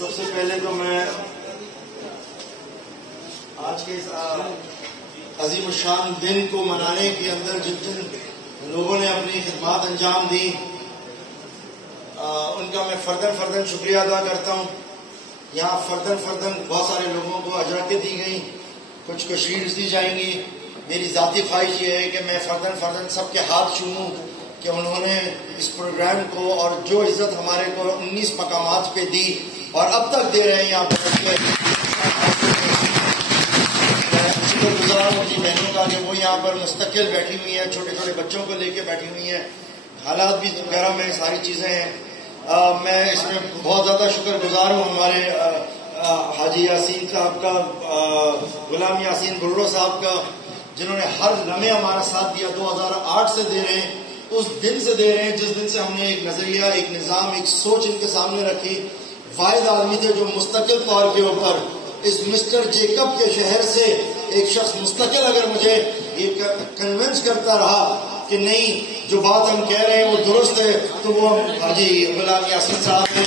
سب سے پہلے تو میں آج کے اس عظیم الشان دن کو منانے کے اندر جن جن لوگوں نے اپنی خدمات انجام دی ان کا میں فرداً شکریہ ادا کرتا ہوں. یہاں فرداً بہت سارے لوگوں کو اجرتیں دی گئیں, کچھ کو شیلڈز دی جائیں گی. میری ذاتی خواہش یہ ہے کہ میں فرداً سب کے ہاتھ چوموں کہ انہوں نے اس پروگرام کو اور جو عزت ہمارے کو 19 مقامات پہ دی اور اب تک دے رہے ہیں یہاں پر. شکر گزار ہوں اپنی بہنوں کا کہ وہ یہاں پر مستقل بیٹھی ہوئی ہیں, چھوٹے چھوٹے بچوں کو لے کے بیٹھی ہوئی ہیں. حالات بھی گرم ہیں, ساری چیزیں ہیں. میں اس میں بہت زیادہ شکر گزار ہوں ہمارے حاجی یاسین صاحب کا, غلام یاسین بھرو صاحب کا, جنہوں نے ہر لمحے ہمارا ساتھ دیا. 2008 سے دے رہے ہیں, اس دن سے دے رہے ہیں جس دن سے ہم نے ایک نظریہ, ایک نظام, ایک سوچ ان کے سامنے رکھی. واحد آدمی تھے جو مستقل طور کے اوپر اس مسٹر جیکب کے شہر سے ایک شخص مستقل اگر مجھے یہ کنونس کرتا رہا کہ نہیں جو بات ہم کہہ رہے ہیں وہ درست ہے, تو وہ حاجی غلام یاسین صاحب نے.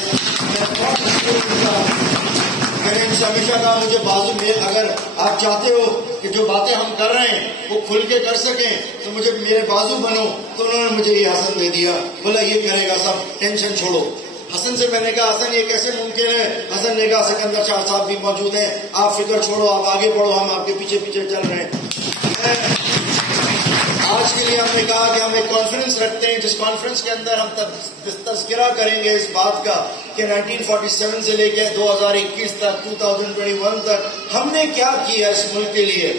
میں نے ان سے ہمیشہ کہا مجھے بازو میں اگر آپ چاہتے ہو کہ جو باتیں ہم کر رہے ہیں وہ کھل کے کر سکیں تو مجھے میرے بازو بنو. تو انہوں نے مجھے یہ حسن دے دیا, بولا یہ کرے گا, سب ٹینشن چھوڑو. حسن سے میں نے کہا حسن یہ کیسے ممکن ہے؟ حسن نے کہا سکندر شاہ صاحب بھی موجود ہیں, آپ فکر چھوڑو, آپ آگے بڑھو, ہم آپ کے پیچھے چل رہے ہیں. آج کے لیے ہم نے کہا کہ ہم ایک کانفرنس رکھتے ہیں جس کانفرنس کے اندر ہم تذکرہ کریں گے اس بات کا کہ 1947 سے لے کے 2021 تک 2021 تک ہم نے کیا کیا اس ملک کے لیے.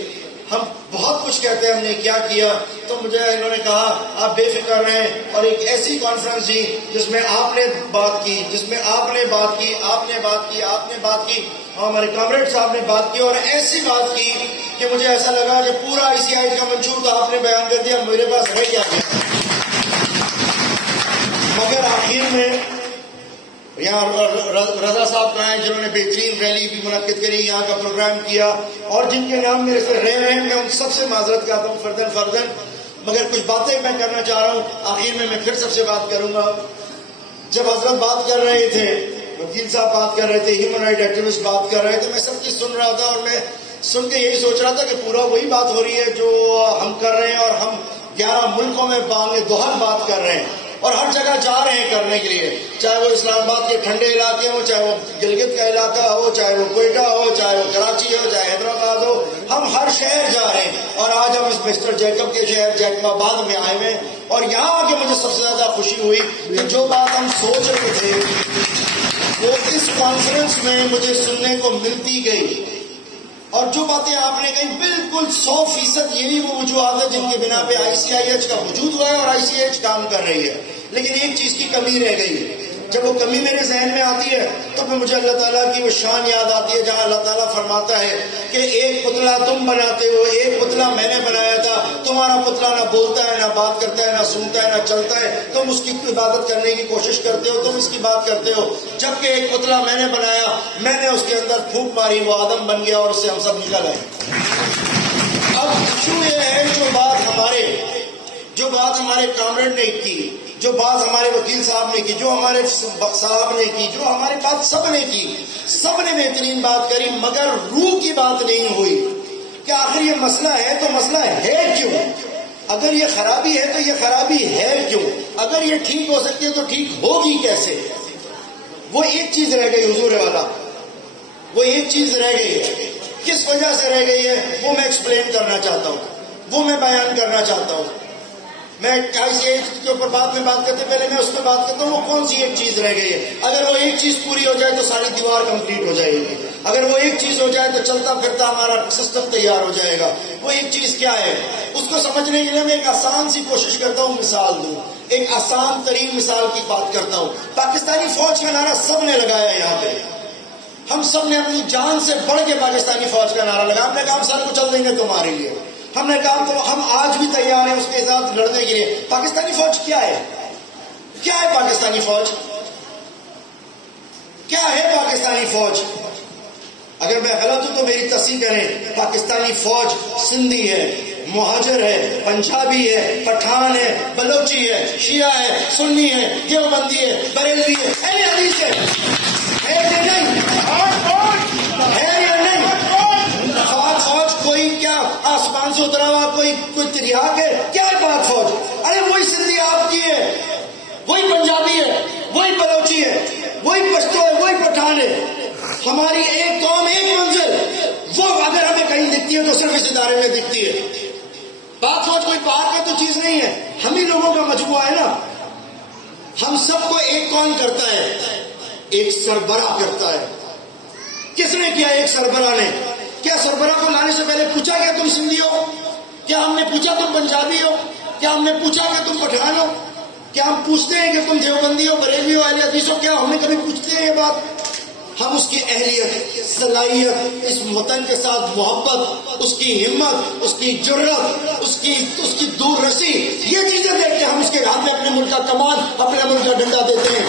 ہم بہت کچھ کہتے ہیں ہم نے کیا کیا, تو مجھے انہوں نے کہا آپ بے فکر رہیں, اور ایک ایسی کانفرنس دی جس میں آپ نے بات کی, جس میں آپ نے بات کی, آپ نے بات کی, آپ نے بات کی, ہمارے کامریڈ صاحب نے بات کی, اور ایسی بات کی کہ مجھے ایسا لگا کہ پورا ICI کا منشور تو آپ نے بیان کر دیا, میرے پاس رہ کیا گیا. مگر آخر میں یہاں رضا صاحب کا ہیں جنہوں نے بہترین ریلی بھی منعقد کری, یہاں کا پروگرام کیا, اور جن کے نام میرے سے رہ رہے ہیں, میں ان سب سے معذرت کرتا ہوں فرداً. مگر کچھ باتیں میں کرنا چاہ رہا ہوں. آخر میں پھر سب سے بات کروں گا. جب حضرت بات کر رہے تھے, وکیل صاحب بات کر رہے تھے, ہیومن رائٹ ایکٹیوسٹ بات کر رہے تھے, میں سب چیز سن رہا تھا, اور میں سن کے یہی سوچ رہا تھا کہ پورا وہی بات ہو رہی ہے جو ہم کر رہے ہیں, اور ہم 11 ملکوں میں بانگ دوہر بات کر رہے ہیں, اور ہر جگہ جا رہے ہیں کرنے کے لیے, چاہے وہ اسلام آباد کے ٹھنڈے علاقے ہوں, چاہے وہ گلگت کا علاقہ ہو, چاہے وہ کوئٹہ ہو, چاہے وہ کراچی ہو, چاہے حیدرآباد ہو, ہم ہر شہر جا رہے ہیں. اور آج ہم اس مسٹر جیکب کے شہر جیکب آباد میں آئے ہوئے, اور یہاں آ کے مجھے سب سے زیادہ خوشی ہوئی کہ جو بات ہم سوچ رہے تھے وہ اس کانفرنس میں مجھے سننے کو ملتی گئی. اور جو باتیں آپ نے کہیں بالکل 100% یہی وہ وجوہات ہیں جن کے بنا پہ ICIH کا وجود ہوا ہے اور ICIH کام کر رہی ہے. لیکن ایک چیز کی کمی رہ گئی ہے. جب وہ کمی میرے ذہن میں آتی ہے تو پھر مجھے اللہ تعالیٰ کی وہ شان یاد آتی ہے جہاں اللہ تعالیٰ فرماتا ہے کہ ایک پتلا تم بناتے ہو, ایک پتلا میں نے بنایا تھا, تمہارا پتلا نہ بولتا ہے, نہ بات کرتا ہے, نہ سنتا ہے, نہ چلتا ہے, تم اس کی عبادت کرنے کی کوشش کرتے ہو, تم اس کی بات کرتے ہو. جبکہ ایک پتلا میں نے بنایا, میں نے اس کے اندر پھونک ماری, وہ آدم بن گیا, اور اس سے ہم سب نکل آئے. اب ایشو یہ ہے جو بات ہمارے کامریڈ نے کی, جو بات ہمارے وکیل صاحب نے کی, جو ہمارے صاحب نے کی, جو ہمارے بات سب نے کی, سب نے بہترین بات کری, مگر روح کی بات نہیں ہوئی کہ آخر یہ مسئلہ ہے تو مسئلہ ہے کیوں, اگر یہ خرابی ہے تو یہ خرابی ہے کیوں, اگر یہ ٹھیک ہو سکتی ہے تو ٹھیک ہوگی کیسے. وہ ایک چیز رہ گئی حضور والا, وہ ایک چیز رہ گئی ہے. کس وجہ سے رہ گئی ہے وہ میں ایکسپلین کرنا چاہتا ہوں, وہ میں بیان کرنا چاہتا ہوں. میں ICIH کے اوپر بات کرتے پہلے میں اس میں بات کرتا ہوں وہ کون سی ایک چیز رہ گئی ہے. اگر وہ ایک چیز پوری ہو جائے تو ساری دیوار کمپلیٹ ہو جائے گی. اگر وہ ایک چیز ہو جائے تو چلتا پھرتا ہمارا سسٹم تیار ہو جائے گا. وہ ایک چیز کیا ہے اس کو سمجھنے کے لیے میں ایک آسان سی کوشش کرتا ہوں, مثال دوں. ایک آسان ترین مثال کی بات کرتا ہوں. پاکستانی فوج کا نعرہ سب نے لگایا یہاں پہ, ہم سب نے اپنی جان سے بڑھ کے پاکستانی فوج کا نعرہ لگایا. ہم نے کہا ہم سر کو چل دیں گے تمہارے لیے, ہم نے کہا تو ہم آج بھی تیار ہیں اس کے ساتھ لڑنے کے لیے. پاکستانی فوج کیا ہے, کیا ہے پاکستانی فوج, کیا ہے پاکستانی فوج؟ اگر میں غلط ہوں تو میری تصحیح کریں. پاکستانی فوج سندھی ہے, مہاجر ہے, پنجابی ہے, پٹھان ہے, بلوچی ہے, شیعہ ہے, سنی ہے, دیوبندی ہے, بریلوی ہے, اہل حدیث ہے کہ نہیں؟ سندھی آ کے کیا ہے پاک فوج؟ ارے وہی سندھی آپ کی ہے، وہی پنجابی ہے، وہی بلوچی ہے، وہی پشتو ہے، وہی پٹھان ہے. ہماری ایک قوم ایک منزل، وہ اگر ہمیں کہیں دکھتی ہے تو صرف اس ادارے میں دکھتی ہے. پاک فوج کوئی باہر کا تو چیز نہیں ہے، ہم ہی لوگوں کا مجموعہ ہے نا. ہم سب کو ایک کون کرتا ہے؟ ایک سربراہ کرتا ہے. کس نے کیا؟ ایک سربراہ نے. کیا سربراہ کو لانے سے پہلے پوچھا کیا تم سندھی ہو؟ کیا ہم نے پوچھا تم پنجابی ہو؟ کیا ہم نے پوچھا کہ تم پٹھان ہو؟ کیا ہم پوچھتے ہیں کہ تم دیوبندی ہو، بریلوی ہو، اہل حدیث ہو؟ کیا ہم نے کبھی پوچھتے ہیں یہ بات؟ ہم اس کی اہلیت، صلاحیت، اس وطن کے ساتھ محبت، اس کی ہمت، اس کی جرت، اس کی دور رسی، یہ چیزیں دیکھ کے ہم اس کے ہاتھ میں اپنے ملک کا کمان، اپنے ملک کا ڈنڈا دیتے ہیں.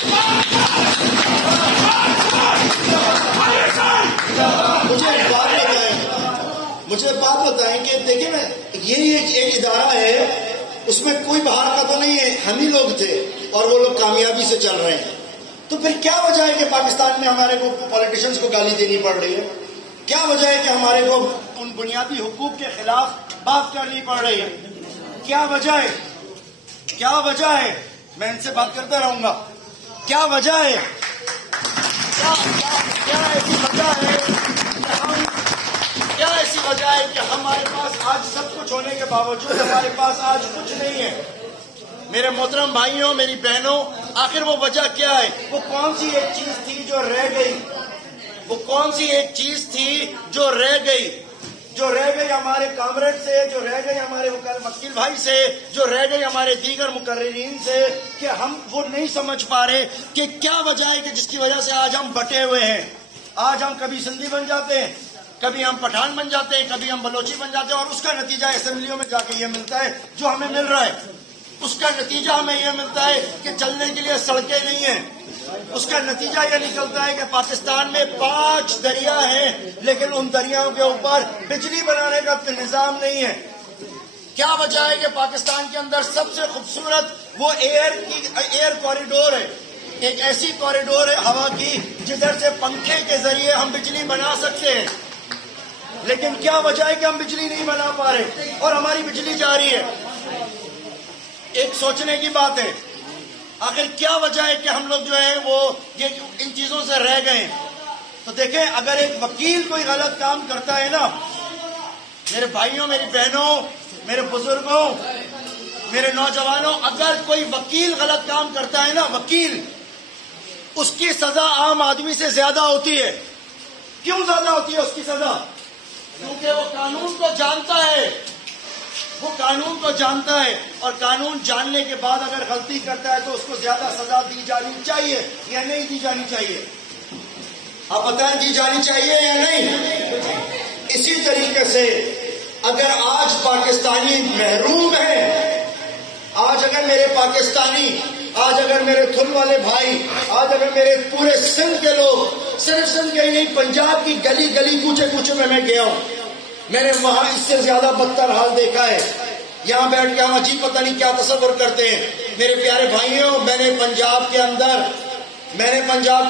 مجھے بات بتائیں کہ دیکھیں نا، یہ ایک ادارہ ہے، اس میں کوئی باہر کا تو نہیں ہے، ہم ہی لوگ تھے اور وہ لوگ کامیابی سے چل رہے ہیں. تو پھر کیا وجہ ہے کہ پاکستان میں ہمارے کو پولیٹیشینز کو گالی دینی پڑ رہی ہے؟ کیا وجہ ہے کہ ہمارے کو ان بنیادی حقوق کے خلاف بات کرنی پڑ رہی ہے؟ کیا وجہ ہے؟ کیا وجہ ہے؟ میں ان سے بات کرتا رہوں گا. کیا وجہ ہے؟ کیا ایسی وجہ ہے کہ کیا ایسی وجہ ہے کہ ہمارے پاس آج سب کچھ ہونے کے باوجود ہمارے پاس آج کچھ نہیں ہے؟ میرے محترم بھائیوں، میری بہنوں، آخر وہ وجہ کیا ہے؟ وہ کون سی ایک چیز تھی جو رہ گئی؟ وہ کون سی ایک چیز تھی جو رہ گئی؟ جو رہ گئی ہمارے کامریڈ سے، جو رہ گئی ہمارے وکیل بھائی سے، جو رہ گئی ہمارے دیگر مقررین سے، کہ ہم وہ نہیں سمجھ پا رہے کہ کیا وجہ ہے کہ جس کی وجہ سے آج ہم بٹے ہوئے ہیں. آج ہم کبھی سندھی بن جاتے ہیں، کبھی ہم پٹھان بن جاتے ہیں، کبھی ہم بلوچی بن جاتے ہیں، اور اس کا نتیجہ اسمبلیوں میں جا کے یہ ملتا ہے جو ہمیں مل رہا ہے. اس کا نتیجہ ہمیں یہ ملتا ہے کہ چلنے کے لیے سڑکیں نہیں ہیں. اس کا نتیجہ یہ نکلتا ہے کہ پاکستان میں 5 دریا ہیں، لیکن ان دریاؤں کے اوپر بجلی بنانے کا نظام نہیں ہے. کیا وجہ ہے کہ پاکستان کے اندر سب سے خوبصورت وہ ایئر کوریڈور ہے، ایک ایسی کوریڈور ہے ہوا کی جدھر سے پنکھے کے ذریعے ہم بجلی بنا سکتے ہیں، لیکن کیا وجہ ہے کہ ہم بجلی نہیں بنا پا رہے اور ہماری بجلی جا رہی ہے؟ ایک سوچنے کی بات ہے. آخر کیا وجہ ہے کہ ہم لوگ جو ہیں وہ یہ ان چیزوں سے رہ گئے؟ تو دیکھیں، اگر ایک وکیل کوئی غلط کام کرتا ہے نا، میرے بھائیوں، میری بہنوں، میرے بزرگوں، میرے نوجوانوں، اگر کوئی وکیل غلط کام کرتا ہے نا، وکیل، اس کی سزا عام آدمی سے زیادہ ہوتی ہے. کیوں زیادہ ہوتی ہے اس کی سزا؟ کیونکہ وہ قانون کو جانتا ہے. وہ قانون کو جانتا ہے، اور قانون جاننے کے بعد اگر غلطی کرتا ہے تو اس کو زیادہ سزا دی جانی چاہیے یا نہیں دی جانی چاہیے؟ آپ بتائیں، دی جانی چاہیے یا نہیں؟ اسی طریقے سے اگر آج پاکستانی محروم ہیں، آج اگر میرے پاکستانی، آج اگر میرے تھل والے بھائی، آج اگر میرے پورے سندھ کے لوگ، صرف سندھ کے ہی نہیں، پنجاب کی گلی گلی کوچے کوچے میں گیا ہوں، میں نے وہاں اس سے زیادہ بدتر حال دیکھا ہے. یہاں بیٹھ کے ہم عجیب پتہ نہیں کیا تصور کرتے ہیں. میرے پیارے بھائیوں، میں نے پنجاب کے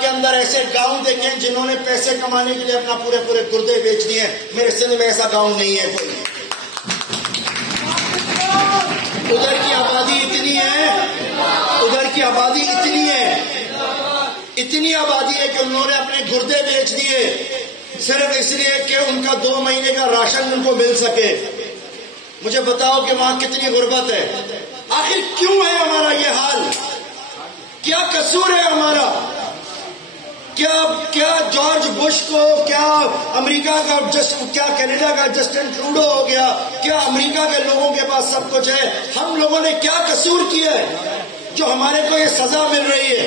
اندر ایسے گاؤں دیکھے ہیں جنہوں نے پیسے کمانے کے لیے اپنا پورے گردے بیچ دیے ہیں. میرے سندھ میں ایسا گاؤں نہیں ہے کوئی. ادھر کی آبادی اتنی ہے، اتنی آبادی ہے کہ انہوں نے اپنے گردے بیچ دیے صرف اس لیے کہ ان کا 2 مہینے کا راشن ان کو مل سکے. مجھے بتاؤ کہ وہاں کتنی غربت ہے. آخر کیوں ہے ہمارا یہ حال؟ کیا قصور ہے ہمارا؟ کیا جارج بش کو، کیا امریکہ کا کیا کینیڈا کا جسٹن ٹروڈو ہو گیا، کیا امریکہ کے لوگوں کے پاس سب کچھ ہے؟ ہم لوگوں نے کیا قصور کیا ہے جو ہمارے کو یہ سزا مل رہی ہے؟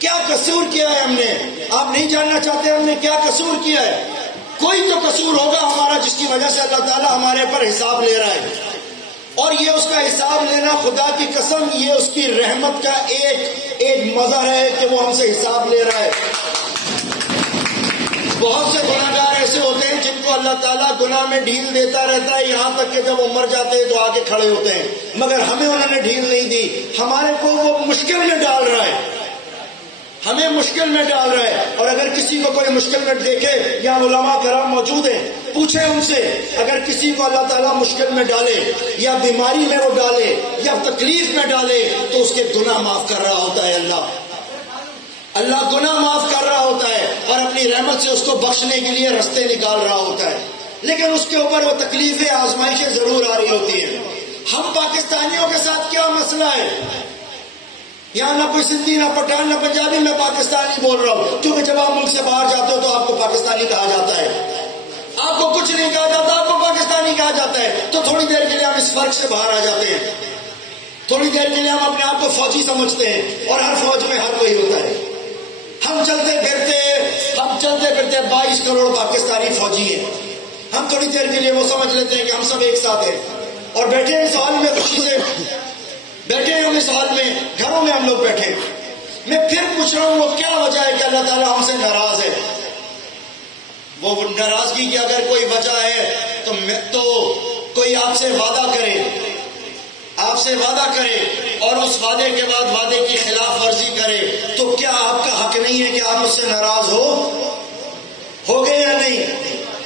کیا قصور کیا ہے ہم نے؟ آپ نہیں جاننا چاہتے ہم نے کیا قصور کیا ہے؟ کوئی تو قصور ہوگا ہمارا جس کی وجہ سے اللہ تعالیٰ ہمارے پر حساب لے رہا ہے. اور یہ اس کا حساب لینا، خدا کی قسم، یہ اس کی رحمت کا ایک مظہر ہے کہ وہ ہم سے حساب لے رہا ہے. بہت سے گناہ گار ایسے ہوتے ہیں جن کو اللہ تعالیٰ گناہ میں ڈھیل دیتا رہتا ہے، یہاں تک کہ جب وہ مر جاتے ہیں تو آگے کھڑے ہوتے ہیں، مگر ہمیں انہوں نے ڈھیل نہیں دی. ہمارے کو وہ مشکل میں ڈال رہا ہے. ہمیں مشکل میں ڈال رہا ہے. اور اگر کسی کو کوئی مشکل میں دیکھے، یہاں علماء کرام موجود ہیں، پوچھیں ان سے، اگر کسی کو اللہ تعالیٰ مشکل میں ڈالے یا بیماری میں وہ ڈالے یا تکلیف میں ڈالے تو اس کے گناہ معاف کر رہا ہوتا ہے. اللہ گناہ معاف کر رہا ہوتا ہے اور اپنی رحمت سے اس کو بخشنے کے لیے رستے نکال رہا ہوتا ہے. لیکن اس کے اوپر وہ تکلیفیں، آزمائشیں ضرور آ رہی ہوتی ہیں. ہم پاکستانیوں کے ساتھ کیا مسئلہ ہے؟ یہاں نہ کوئی سندھی، نہ پٹھان، نہ پنجابی، میں پاکستانی بول رہا ہوں، کیونکہ جب آپ ملک سے باہر جاتے ہو تو آپ کو پاکستانی کہا جاتا ہے. آپ کو کچھ نہیں کہا جاتا، آپ کو پاکستانی کہا جاتا ہے. تو تھوڑی دیر کے لیے ہم اس فرق سے باہر آ جاتے ہیں. تھوڑی دیر کے لیے ہم اپنے آپ کو فوجی سمجھتے ہیں، اور ہر فوج میں ہر کوئی ہوتا ہے. ہم چلتے پھرتے 22 کروڑ پاکستانی فوجی ہیں. ہم تھوڑی دیر کے لیے وہ سمجھ لیتے ہیں کہ ہم سب ایک ساتھ ہیں، اور بیٹھے ہیں اس ہال میں، خوشی سے بیٹھے ہیں ہم اس ہال میں، گھروں میں ہم لوگ بیٹھے. میں پھر پوچھ رہا ہوں، وہ کیا وجہ ہے کہ اللہ تعالیٰ ہم سے ناراض ہے؟ وہ ناراضگی کی اگر کوئی وجہ ہے تو کوئی آپ سے وعدہ کرے اور اس وعدے کے بعد وعدے کی خلاف ورزی کرے، تو کیا آپ کا حق نہیں ہے کہ آپ اس سے ناراض ہو گئے یا نہیں؟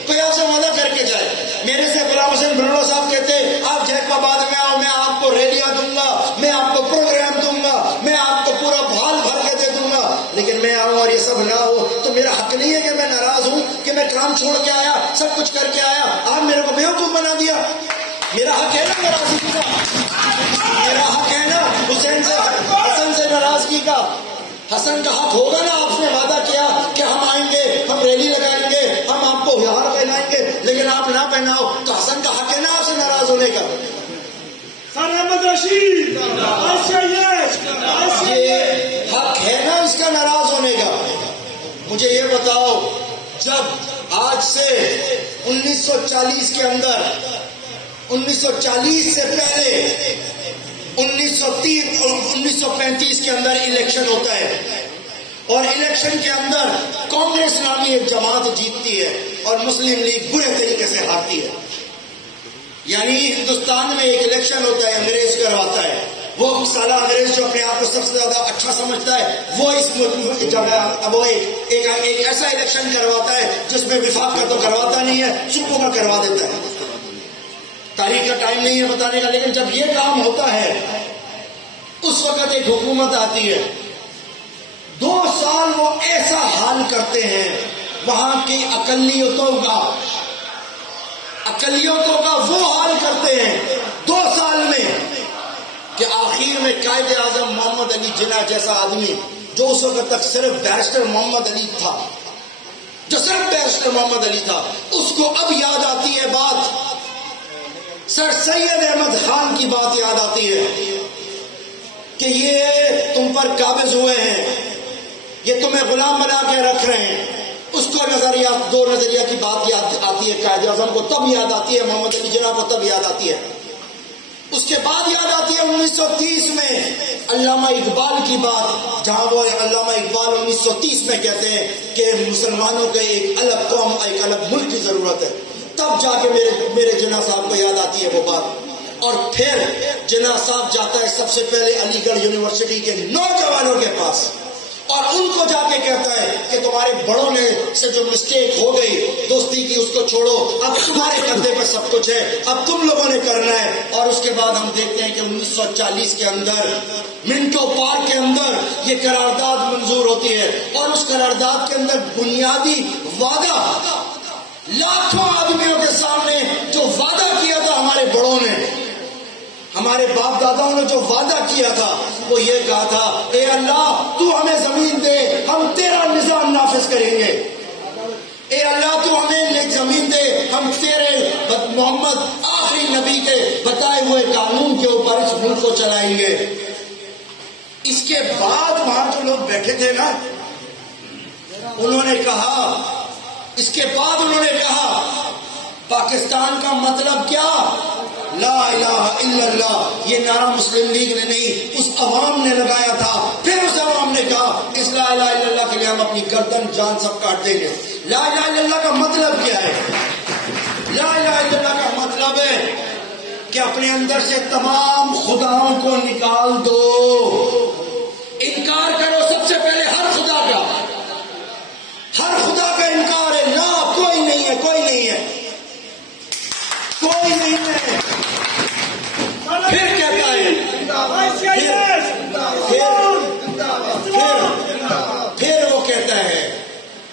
کوئی آپ سے وعدہ کر کے جائے. میرے سے غلام حسین بھنوڑا صاحب کہتے آپ جیک آباد میں آؤ، میں آپ کو ریلیاں دوں گا، میں آپ کو پروگرام دوں گا، میں آپ کو پورا بھال بھر کے دے دوں گا. لیکن میں آؤں اور یہ سب نہ ہو تو میرا حق نہیں ہے کہ میں ناراض ہوں کہ میں کام چھوڑ کے آیا، سب کچھ کر کے آیا، آپ میرے کو بیوقوف بنا دیا. میرا حق ہے نا ناراضگی کا، میرا حق ہے نا حسن سے ناراضگی کا. حسن کا حق ہوگا نا. آپ نے وعدہ کیا کہ ہم آئیں گے، ہم ریلی لگائیں گے، ہم آپ کو ہار پہنائیں گے، لیکن آپ نہ پہناؤ تو حسن کا حق ہے نا آپ سے ناراض ہونے کا. یہ حق ہے نا اس کا ناراض ہونے کا. مجھے یہ بتاؤ، جب آج سے 1940 کے اندر، 1940 سے پہلے 1935 کے اندر الیکشن ہوتا ہے، اور الیکشن کے اندر کانگریس نامی ایک جماعت جیتتی ہے اور مسلم لیگ برے طریقے سے ہارتی ہے. یعنی ہندوستان میں ایک الیکشن ہوتا ہے، انگریز کرواتا ہے. وہ سالہ انگریز جو اپنے آپ کو سب سے زیادہ اچھا سمجھتا ہے، وہ اس وہ ایک ایسا الیکشن کرواتا ہے جس میں وفاق کا تو کرواتا نہیں ہے، صوبوں کا کروا دیتا ہے. تاریخ کا ٹائم نہیں ہے بتانے کا، لیکن جب یہ کام ہوتا ہے اس وقت ایک حکومت آتی ہے. 2 سال وہ ایسا حال کرتے ہیں وہاں کی اقلیتوں کا وہ حال کرتے ہیں 2 سال میں کہ آخر میں قائد اعظم محمد علی جناح جیسا آدمی، جو اس وقت تک صرف بیرسٹر محمد علی تھا، اس کو اب یاد آتی ہے بات، سر سید احمد خان کی بات یاد آتی ہے کہ یہ تم پر قابض ہوئے ہیں، یہ تمہیں غلام بنا کے رکھ رہے ہیں. اس کو دو نظریہ کی بات یاد آتی ہے قائد اعظم کو، تب یاد آتی ہے محمد علی جناح کو، تب یاد آتی ہے. اس کے بعد یاد آتی ہے 1930 میں علامہ اقبال کی بات، جہاں وہ علامہ اقبال 1930 میں کہتے ہیں کہ مسلمانوں کے ایک الگ قوم، ایک الگ ملک کی ضرورت ہے. تب جا کے میرے جناح صاحب کو یاد آتی ہے وہ بات. اور پھر جناح صاحب جاتا ہے سب سے پہلے علی گڑھ یونیورسٹی کے نوجوانوں کے پاس اور ان کو جا کے کہتا ہے کہ تمہارے بڑوں نے سے جو مسٹیک ہو گئی دوستی کی، اس کو چھوڑو، اب تمہارے کندھے پر سب کچھ ہے، اب تم لوگوں نے کرنا ہے. اور اس کے بعد ہم دیکھتے ہیں کہ 1940 کے اندر منٹو پارک کے اندر یہ قرارداد منظور ہوتی ہے، اور اس قرارداد کے اندر بنیادی وعدہ، لاکھوں آدمیوں کے سامنے جو وعدہ کیا تھا ہمارے بڑوں نے، ہمارے باپ داداؤں نے جو وعدہ کیا تھا، وہ یہ کہا تھا اے اللہ تو ہمیں زمین دے، ہم تیرا نظام نافذ کریں گے. اے اللہ تو ہمیں زمین دے، ہم تیرے محمد آخری نبی کے بتائے ہوئے قانون کے اوپر اس ملک کو چلائیں گے. اس کے بعد وہاں جو لوگ بیٹھے تھے نا، انہوں نے کہا، اس کے بعد انہوں نے کہا پاکستان کا مطلب کیا؟ لا الہ الا اللہ. یہ نعرہ مسلم لیگ نے نہیں، اس عوام نے لگایا تھا. پھر اس عوام نے کہا اس لا الہ الا اللہ کے لیے ہم اپنی گردن جان سب کاٹ دیں گے. لا الہ الا اللہ کا مطلب کیا ہے؟ لا الہ الا اللہ کا مطلب ہے کہ اپنے اندر سے تمام خداؤں کو نکال دو، انکار کرو سب سے پہلے ہر خدا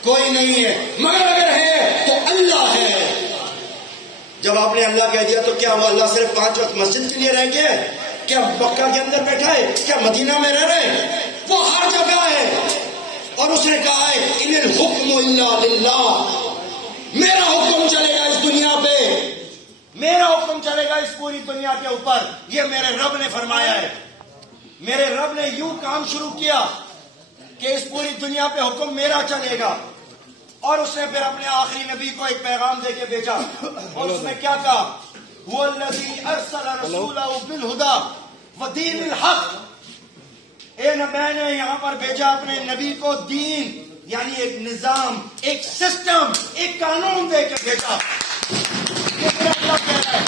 کوئی نہیں ہے، مگر اگر ہے تو اللہ ہے۔ جب آپ نے اللہ کہہ دیا تو کیا وہ اللہ صرف 5 وقت مسجد کے لیے رہ گیا ہے؟ کیا مکہ کے اندر بیٹھا ہے؟ کیا مدینہ میں رہ رہے ہیں؟ وہ ہر جگہ ہے، اور اس نے کہا ہے ان الحکم الا للہ، میرا حکم چلے گا اس دنیا پہ، میرا حکم چلے گا اس پوری دنیا کے اوپر۔ یہ میرے رب نے فرمایا ہے، میرے رب نے یوں کام شروع کیا کہ اس پوری دنیا پہ حکم میرا چلے گا۔ اور اس نے پھر اپنے آخری نبی کو ایک پیغام دے کے بھیجا، اور اس میں کیا کہا؟ هو الذی ارسل رسولہ بالہدی ودین الحق۔ میں نے یہاں پر بھیجا اپنے نبی کو دین، یعنی ایک نظام، ایک سسٹم، ایک قانون دے کے بھیجا۔ یہ میرا اللہ کہہ رہا ہے،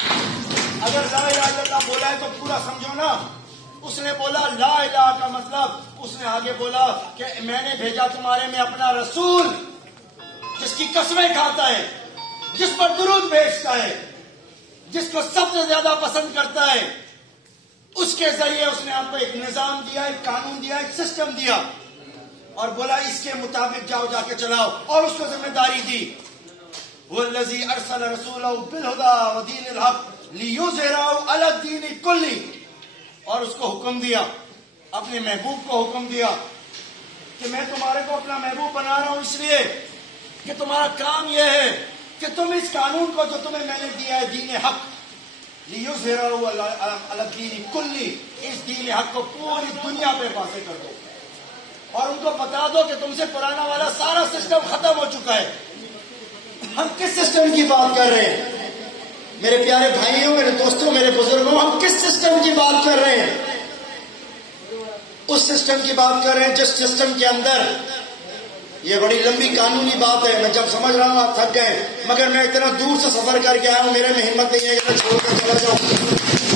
اگر لا الہ الا اللہ بولا ہے تو پورا سمجھو نا۔ اس نے بولا لا الہ کا مطلب، اس نے آگے بولا کہ میں نے بھیجا تمہارے میں اپنا رسول، جس کی قسمیں کھاتا ہے، جس پر درود بھیجتا ہے، جس کو سب سے زیادہ پسند کرتا ہے۔ اس کے ذریعے اس نے آپ کو ایک نظام دیا، ایک قانون دیا، ایک سسٹم دیا، اور بولا اس کے مطابق جاؤ، جا کے چلاؤ، اور اس کو ذمہ داری دی۔ والذی ارسل رسولہ بالہدی ودین الحق لیظہرہ علی الدین کلہ، اور اس کو حکم دیا، اپنے محبوب کو حکم دیا کہ میں تمہارے کو اپنا محبوب بنا رہا ہوں اس لیے کہ تمہارا کام یہ ہے کہ تم اس قانون کو جو تمہیں میں نے دیا ہے دین حق، لیظہرہ علی الدین کلہ، اس دین حق کو پوری دنیا پہ واضح کر دو، اور ان کو بتا دو کہ تم سے پرانا والا سارا سسٹم ختم ہو چکا ہے۔ ہم کس سسٹم کی بات کر رہے ہیں میرے پیارے بھائیوں، میرے دوستوں، میرے بزرگوں؟ ہم کس سسٹم کی بات کر رہے ہیں؟ اس سسٹم کی بات کر رہے ہیں جس سسٹم کے اندر، یہ بڑی لمبی قانونی بات ہے، میں جب سمجھ رہا ہوں آپ تھک گئے، مگر میں اتنا دور سے سفر کر کے آیا ہوں، میرے میں ہمت نہیں ہے کہ میں چھوڑ کر چلا جاؤں،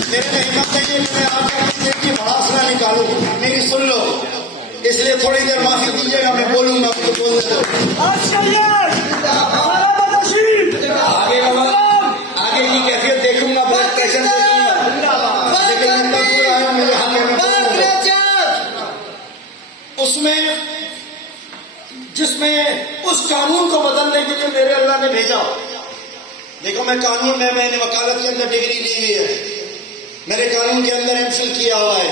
میرے میں ہمت نہیں ہے کہ میں آپ کے کی بڑاسنا نکالوں، میری سن لو، اس لیے تھوڑی دیر معافی دیجیے گا، میں بولوں گا، مجھے بولنے دو۔ آگے کی کیفیت دیکھوں گا، بلڈ پریشر دیکھوں گا، لیکن میں مجبور آیا ہوں، میرے حق میں اس میں، جس میں اس قانون کو بدلنے کے لیے میرے اللہ نے بھیجا۔ دیکھو میں قانون میں نے وکالت کے اندر ڈگری لی ہوئی ہے، میں نے قانون کے اندر ایم فل کیا ہوا ہے،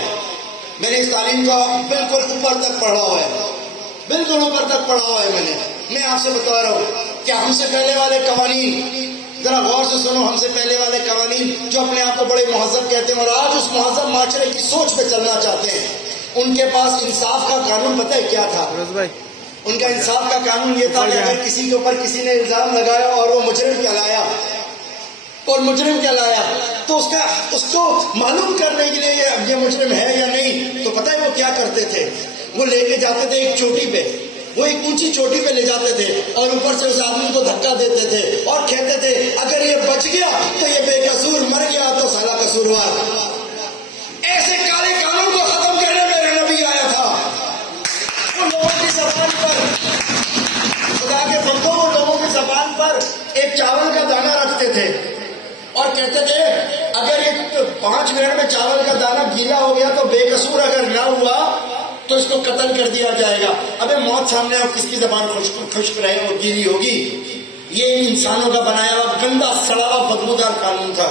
میں نے اس تعلیم کو بالکل اوپر تک پڑھا ہوا ہے، بالکل اوپر تک پڑھا ہوا ہے میں آپ سے بتا رہا ہوں کہ ہم سے پہلے والے قوانین، ذرا غور سے سنو، ہم سے پہلے والے قوانین جو اپنے آپ کو بڑے مہذب کہتے ہیں اور آج اس مہذب معاشرے کی سوچ پہ چلنا چاہتے ہیں، ان کے پاس انصاف کا قانون پتہ ہے کیا تھا؟ ان کا انصاف کا قانون یہ تھا کہ اگر کسی کے اوپر کسی نے الزام لگایا اور وہ مجرم کہلایا، اور مجرم کہلایا تو اس کو معلوم کرنے کے لیے یہ مجرم ہے یا نہیں، تو پتہ ہے وہ کیا کرتے تھے؟ وہ لے کے جاتے تھے ایک چوٹی پہ، وہ ایک اونچی چوٹی پہ لے جاتے تھے اور اوپر سے اس آدمی کو دھکا دیتے تھے اور کہتے تھے اگر یہ بچ گیا تو یہ بے قصور، مر گیا تو سالہ قصوروار۔ ایسے کالے قانون کو ختم کرنے میرا نبی آیا تھا۔ وہ لوگوں کی زبان پر، خدا کے بندوں، وہ لوگوں کی زبان پر ایک چاول کا دانہ رکھتے تھے اور کہتے تھے اگر یہ 5 منٹ میں چاول کا دانہ گیلا ہو گیا تو بے قصور اگر نہ ہوا تو اس کو قتل کر دیا جائے گا۔ ابے موت سامنے اور کس کی زبان خشک رہے اور گیلی ہوگی؟ یہ انسانوں کا بنایا ہوا گندا سڑا ہوا بدبودار قانون تھا۔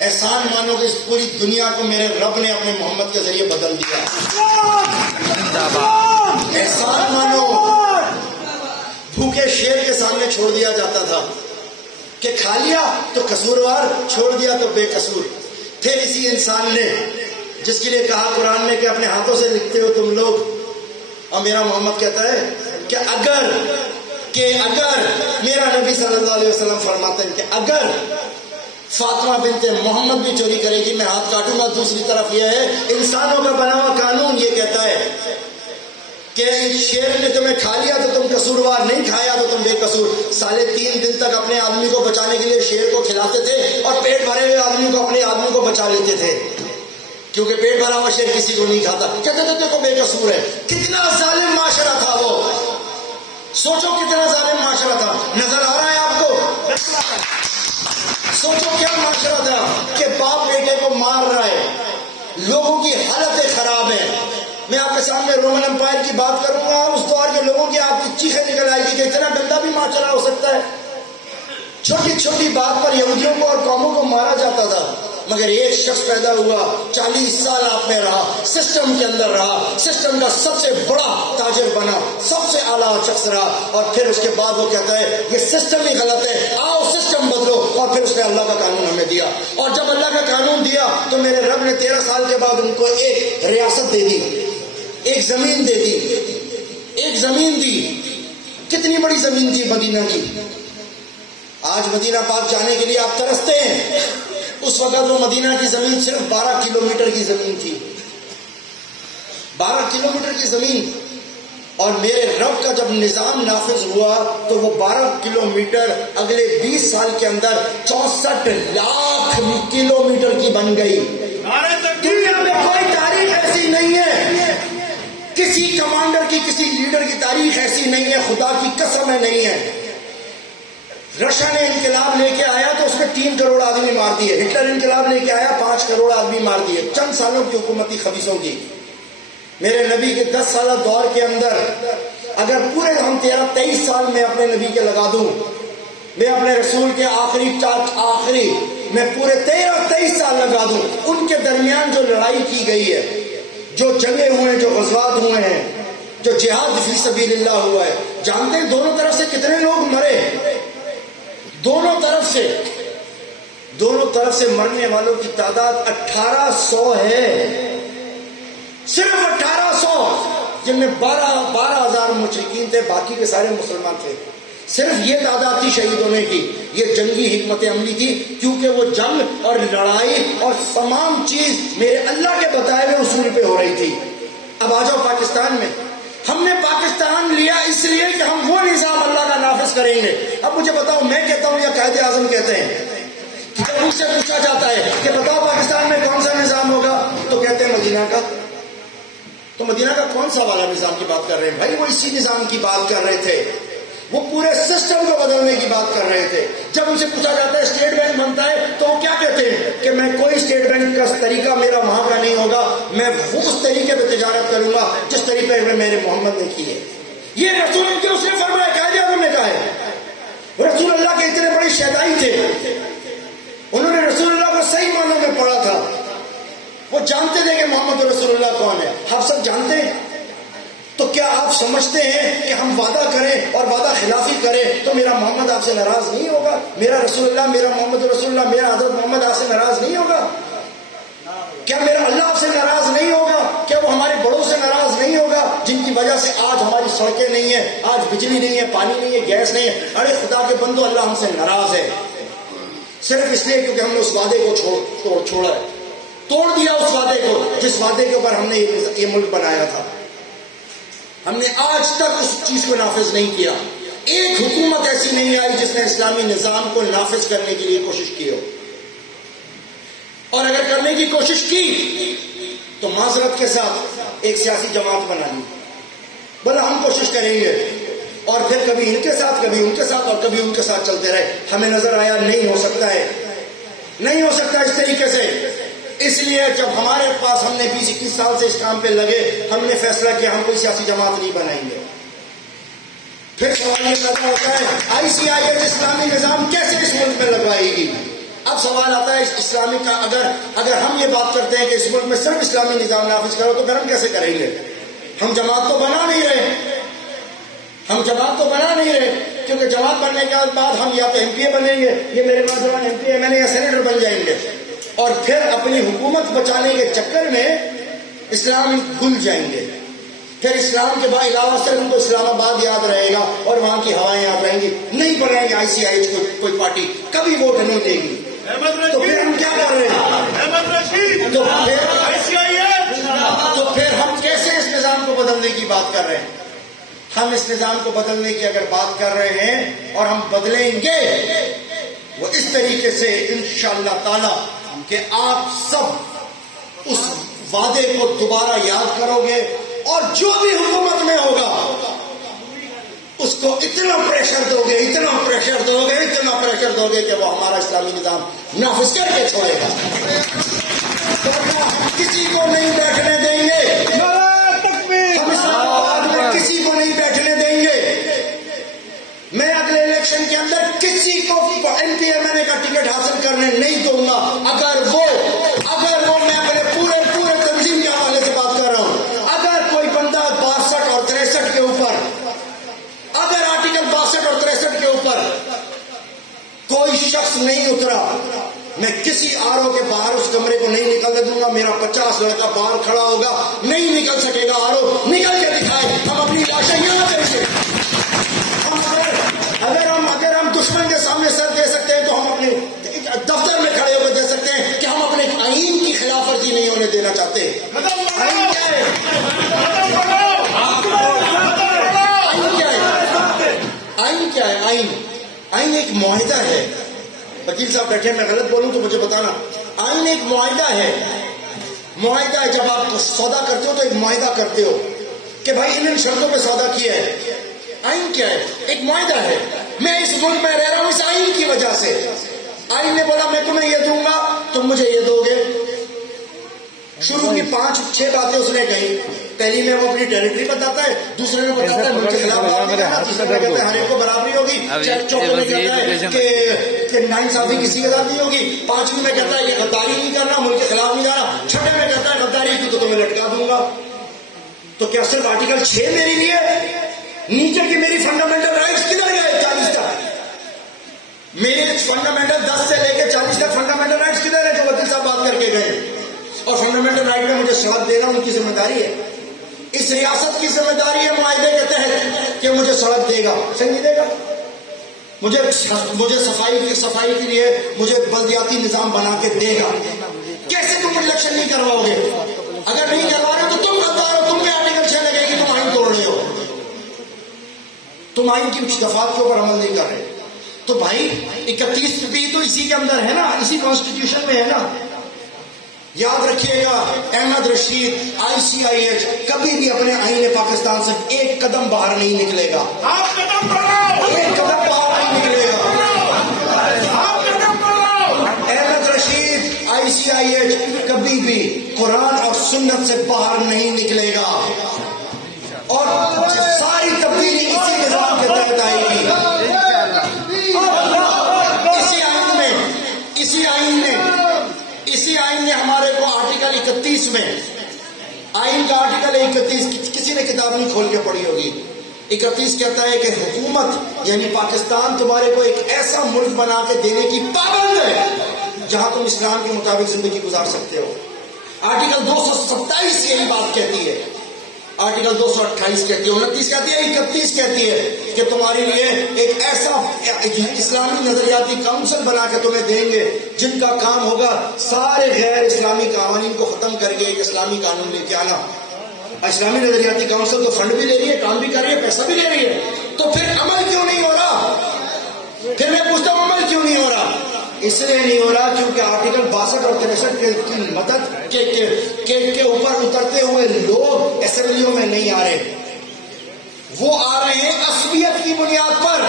احسان مانو کہ اس پوری دنیا کو میرے رب نے اپنے محمد کے ذریعے بدل دیا۔ احسان مانو، بھوکے شیر کے سامنے چھوڑ دیا جاتا تھا کہ کھا لیا تو قصوروار، چھوڑ دیا تو بے قصور۔ پھر اسی انسان نے جس کے لیے کہا قرآن میں کہ اپنے ہاتھوں سے لکھتے ہو تم لوگ، اور میرا محمد کہتا ہے کہ اگر میرا نبی صلی اللہ علیہ وسلم فرماتے ہیں کہ اگر فاطمہ بنت محمد بھی چوری کرے گی میں ہاتھ کاٹوں گا۔ دوسری طرف یہ ہے انسانوں کا بنا ہوا قانون یہ کہتا ہے کہ شیر نے تمہیں کھا لیا تو تم قصوروار، نہیں کھایا تو تم بے قصور۔ سالے 3 دن تک اپنے آدمی کو بچانے کے لیے شیر کو کھلاتے تھے اور پیٹ بھرے ہوئے آدمی کو اپنے آدمی کو بچا لیتے تھے، کیونکہ پیٹ بھرا ہوا شیر کسی کو نہیں کھاتا، کہتے تھے دیکھو بے قصور ہے۔ کتنا ظالم معاشرہ تھا وہ، سوچو کتنا ظالم معاشرہ تھا۔ نظر آ رہا ہے آپ کو؟ سوچو کیا معاشرہ تھا کہ باپ بیٹے کو مار رہا ہے، لوگوں کی حالتیں خراب ہیں، میں آپ کے سامنے رومن امپائر کی بات کروں گا، اس دور کے لوگوں کی آپ کی چیخیں نکل آئے گی کہ اتنا گندا بھی معاشرہ ہو سکتا ہے. چھوٹی چھوٹی بات پر یہودیوں کو اور قوموں کو مارا جاتا تھا، مگر ایک شخص پیدا ہوا، 40 سال آپ میں رہا، سسٹم کے اندر رہا، سسٹم کا سب سے بڑا تاجر بنا، سب سے اعلیٰ شخص رہا، اور پھر اس کے بعد وہ کہتا ہے یہ سسٹم ہی غلط ہے، آؤ سسٹم بدلو. اور پھر اس نے اللہ کا قانون ہمیں دیا، اور جب اللہ کا قانون دیا تو میرے رب نے 13 سال کے بعد ان کو ایک ریاست دے دی، ایک زمین دے دی، ایک زمین دی. کتنی بڑی زمین تھی مدینہ کی. آج مدینہ پاک جانے کے لیے آپ ترستے ہیں، اس وقت وہ مدینہ کی زمین صرف 12 کلومیٹر کی زمین تھی، 12 کلومیٹر کی زمین. اور میرے رب کا جب نظام نافذ ہوا تو وہ 12 کلومیٹر اگلے 20 سال کے اندر 64 لاکھ کلومیٹر کی بن گئی. دنیا میں کوئی تاریخ ایسی نہیں ہے، کسی کمانڈر کی، کسی لیڈر کی تاریخ ایسی نہیں ہے، خدا کی قسم ہے نہیں ہے. رشیا نے انقلاب لے کے آیا تو اس میں 3 کروڑ آدمی مار دیے. ہٹلر انقلاب لے کے آیا 5 کروڑ آدمی مار دیے، چند سالوں کی حکومتی خبیثوں کی. میرے نبی کے 10 سالہ دور کے اندر اگر پورے ہم 23 سال میں اپنے نبی کے لگا دوں، میں اپنے رسول کے آخری میں پورے 23 سال لگا دوں، ان کے درمیان جو لڑائی کی گئی ہے، جو جنگیں ہوئے ہیں، جو غزوات ہوئے ہیں، جو جہاد فی سبیل اللہ ہوا ہے، جانتے ہیں دونوں طرف سے کتنے لوگ مرے؟ دونوں طرف سے مرنے والوں کی تعداد 1800 ہے، صرف 1800، جن میں 12,000 مشرکین تھے، باقی کے سارے مسلمان تھے. صرف یہ تعداد تھی شہید ہونے کی. یہ جنگی حکمت عملی تھی، کیونکہ وہ جنگ اور لڑائی اور تمام چیز میرے اللہ کے بتائے ہوئے اصول پہ ہو رہی تھی. اب آ جاؤ پاکستان میں. ہم نے پاکستان لیا اس لیے کہ ہم وہ نظام اللہ کا نافذ کریں گے. اب مجھے بتاؤ، میں کہتا ہوں یا قائد اعظم کہتے ہیں؟ جب مجھ سے پوچھا جاتا ہے کہ بتاؤ پاکستان میں کون سا نظام ہوگا، تو کہتے ہیں مدینہ کا. تو مدینہ کا کون سا والا نظام کی بات کر رہے ہیں بھائی؟ وہ اسی نظام کی بات کر رہے تھے، وہ پورے سسٹم کو بدلنے کی بات کر رہے تھے. جب ان سے پوچھا جاتا ہے اسٹیٹ بینک بنتا ہے تو وہ کیا کہتے ہیں کہ میں کوئی اسٹیٹ بینک کا طریقہ میرا وہاں کا نہیں ہوگا، میں وہ اس طریقے پہ تجارت کروں گا جس طریقے میں میرے محمد نے کی ہے. یہ رسول کے اس نے فرمایا، قائد اعظم نے کہا ہے. رسول اللہ کے اتنے بڑے شہدائی تھے، انہوں نے رسول اللہ کو صحیح معنوں میں پڑھا تھا. وہ جانتے تھے کہ محمد رسول اللہ کون ہے. آپ سب جانتے ہیں. تو کیا آپ سمجھتے ہیں کہ ہم وعدہ کریں اور وعدہ خلافی کریں تو میرا محمد آپ سے ناراض نہیں ہوگا؟ میرا رسول اللہ، میرا محمد رسول اللہ، میرا حضرت محمد آپ سے ناراض نہیں ہوگا؟ کیا میرا اللہ آپ سے ناراض نہیں ہوگا؟ کیا وہ ہمارے بڑوں سے ناراض نہیں ہوگا جن کی وجہ سے آج ہماری سڑکیں نہیں ہیں، آج بجلی نہیں ہے، پانی نہیں ہے، گیس نہیں ہے؟ ارے خدا کے بندو، اللہ ہم سے ناراض ہے صرف اس لیے کیونکہ ہم نے اس وعدے کو چھوڑا ہے، توڑ دیا اس وعدے کو جس وعدے کے اوپر ہم نے یہ ملک بنایا تھا. ہم نے آج تک اس چیز کو نافذ نہیں کیا. ایک حکومت ایسی نہیں آئی جس نے اسلامی نظام کو نافذ کرنے کے لیے کوشش کی ہو. اور اگر کرنے کی کوشش کی تو معذرت کے ساتھ ایک سیاسی جماعت بنا لی، بولا ہم کوشش کریں گے، اور پھر کبھی ان کے ساتھ، کبھی ان کے ساتھ، اور کبھی ان کے ساتھ چلتے رہے. ہمیں نظر آیا نہیں ہو سکتا ہے، نہیں ہو سکتا اس طریقے سے. اس لیے جب ہمارے پاس، ہم نے 20-21 سال سے اس کام پہ لگے، ہم نے فیصلہ کیا ہم کوئی سیاسی جماعت نہیں بنائیں گے. پھر سوال یہ پیدا ہوتا ہے ICIS اسلامی نظام کیسے اس ملک میں لگوائے گی؟ اب سوال آتا ہے اسلامی کا، اگر ہم یہ بات کرتے ہیں کہ اس ملک میں صرف اسلامی نظام نافذ کرو تو پھر ہم کیسے کریں گے؟ ہم جماعت تو بنا نہیں رہے، کیونکہ جماعت بننے کے بعد ہم یا تو MPA بنیں گے، یہ میرے نوجوان MPA MLA یا سینیٹر بن جائیں گے، اور پھر اپنی حکومت بچانے کے چکر میں اسلام بھول جائیں گے. پھر اسلام کے بعد علاوہ صرف ان کو اسلام آباد یاد رہے گا اور وہاں کی ہوائیں یاد رہیں گی. نہیں بنائیں گے ICIS کوئی پارٹی، کبھی ووٹ نہیں دے گی. تو پھر ہم کیا کر رہے ہیں؟ تو پھر ہم کیسے اس نظام کو بدلنے کی بات کر رہے ہیں؟ ہم اس نظام کو بدلنے کی اگر بات کر رہے ہیں اور ہم بدلیں گے وہ اس طریقے سے انشاءاللہ تعالی کہ آپ سب اس وعدے کو دوبارہ یاد کرو گے، اور جو بھی حکومت میں ہوگا اس کو اتنا پریشر دو گے کہ وہ ہمارا اسلامی نظام نافذ کر کے چھوڑے گا. کسی کو نہیں بیٹھنے دیں گے. الیکشن کے اندر کسی کو MP/MNA کا ٹکٹ حاصل کرنے نہیں دوں گا اگر وہ میں اپنے پورے تنظیم کے حوالے سے بات کر رہا ہوں، اگر کوئی بندہ 62 اور 63 کے اوپر، اگر آرٹیکل 62 اور 63 کے اوپر کوئی شخص نہیں اترا، میں کسی RO کے باہر اس کمرے کو نہیں نکلنے دوں گا. میرا 50 لڑکا باہر کھڑا ہوگا، نہیں نکل سکے گا RO، نکل کے دکھائے. ہم اپنی لاشیں یہاں دیں گے. اگر ہم دشمن کے سامنے سر دے سکتے ہیں تو ہم اپنے دفتر میں کھڑے ہو کے دے سکتے ہیں کہ ہم اپنے آئین کی خلاف ورزی نہیں ہونے دینا چاہتے. آئین کیا ہے؟ آئین کیا ہے؟ آئین ایک معاہدہ ہے. وکیل صاحب بیٹھے، میں غلط بولوں تو مجھے بتانا. آئین ایک معاہدہ ہے. معاہدہ ہے، جب آپ سودا کرتے ہو تو ایک معاہدہ کرتے ہو کہ بھائی ان شرطوں پہ سودا کیا ہے. آئین کیا ہے؟ ایک معاہدہ ہے. میں اس ملک میں رہ رہا ہوں اس آئین کی وجہ سے. آئین نے بولا میں تمہیں یہ دوں گا، تم مجھے یہ دو گے. شروع کی 5-6 باتیں اس نے کہی. پہلی میں وہ اپنی ٹیریٹری بتاتا ہے، دوسرے میں بتاتا ہے ملک کے خلاف بات نہیں کرنا، تیسرے میں کہتا ہے ہر ایک کو برابری ہوگی، چوتھے میں کہتا ہے کہ ناانصافی کسی کے ساتھ نہیں ہوگی، 5ویں میں کہتا ہے یہ غداری نہیں کرنا، ملک کے خلاف نہیں جانا، 6ویں میں کہتا ہے غداری کی تو تمہیں لٹکا دوں گا. تو کیا صرف آرٹیکل 6 میرے لیے؟ نیچے کی میری فنڈامنٹل رائٹس کدھر گئے 40 تک؟ میرے فنڈامنٹل 10 سے لے کے 40 تک فنڈامنٹل رائٹس کدھر ہے جو وکیل صاحب بات کر کے گئے؟ اور فنڈامنٹل رائٹ میں مجھے سڑک دینا ان کی ذمہ داری ہے. اس ریاست کی ذمہ داری ہے معاہدے کے تحت کہ مجھے سڑک دے گا، صحیح دے گا. مجھے صفائی کے لیے مجھے بلدیاتی نظام بنا کے دے گا. کیسے تم الیکشن نہیں کرواؤ گے؟ اگر نہیں کروا رہے تو تم غدار ہو، تم پہ آرٹیکل 6 لگے گی، تم آئین توڑ رہے ہو، تم آئین کی دفعات کے اوپر عمل نہیں کر رہے. تو بھائی 31 بھی تو اسی کے اندر ہے نا، اسی کانسٹیٹیوشن میں ہے نا. یاد رکھیے گا احمد رشید ICIH کبھی بھی اپنے آئین پاکستان سے ایک قدم باہر نہیں نکلے گا. ایک قدم باہر نہیں نکلے گا. احمد رشید ICIH کبھی بھی قرآن اور سنت سے باہر نہیں نکلے گا. اور ساری تبدیلی اسی نظام کے تحت آئے گی. اسی آئین نے ہمارے کو آرٹیکل 31 میں، آئین کا آرٹیکل 31 کسی نے کتاب نہیں کھول کے پڑھی ہوگی. 31 کہتا ہے کہ حکومت یعنی پاکستان تمہارے کو ایک ایسا ملک بنا کے دینے کی پابند ہے جہاں تم اسلام کے مطابق زندگی گزار سکتے ہو. آرٹیکل 227 یہی بات کہتی ہے، آرٹیکل 228 کہتی ہے، 29 کہتی ہے، 31 کہتی ہے کہ تمہارے لیے ایک ایسا اسلامی نظریاتی کاؤنسل بنا کے تمہیں دیں گے جن کا کام ہوگا سارے غیر اسلامی قوانین کو ختم کر کے ایک اسلامی قانون لے کے آنا. اسلامی نظریاتی کاؤنسل تو فنڈ بھی لے رہی ہے، کام بھی کر رہی ہے، پیسہ بھی لے رہی ہے، تو پھر عمل کیوں نہیں ہو رہا؟ پھر میں پوچھتا ہوں عمل کیوں نہیں ہو رہا؟ اس لیے نہیں ہو رہا کیونکہ آرٹیکل 62 اور 63 کی مدد کے اوپر اترتے ہوئے لوگ اسمبلیوں میں نہیں آ رہے. وہ آ رہے ہیں عصبیت کی بنیاد پر.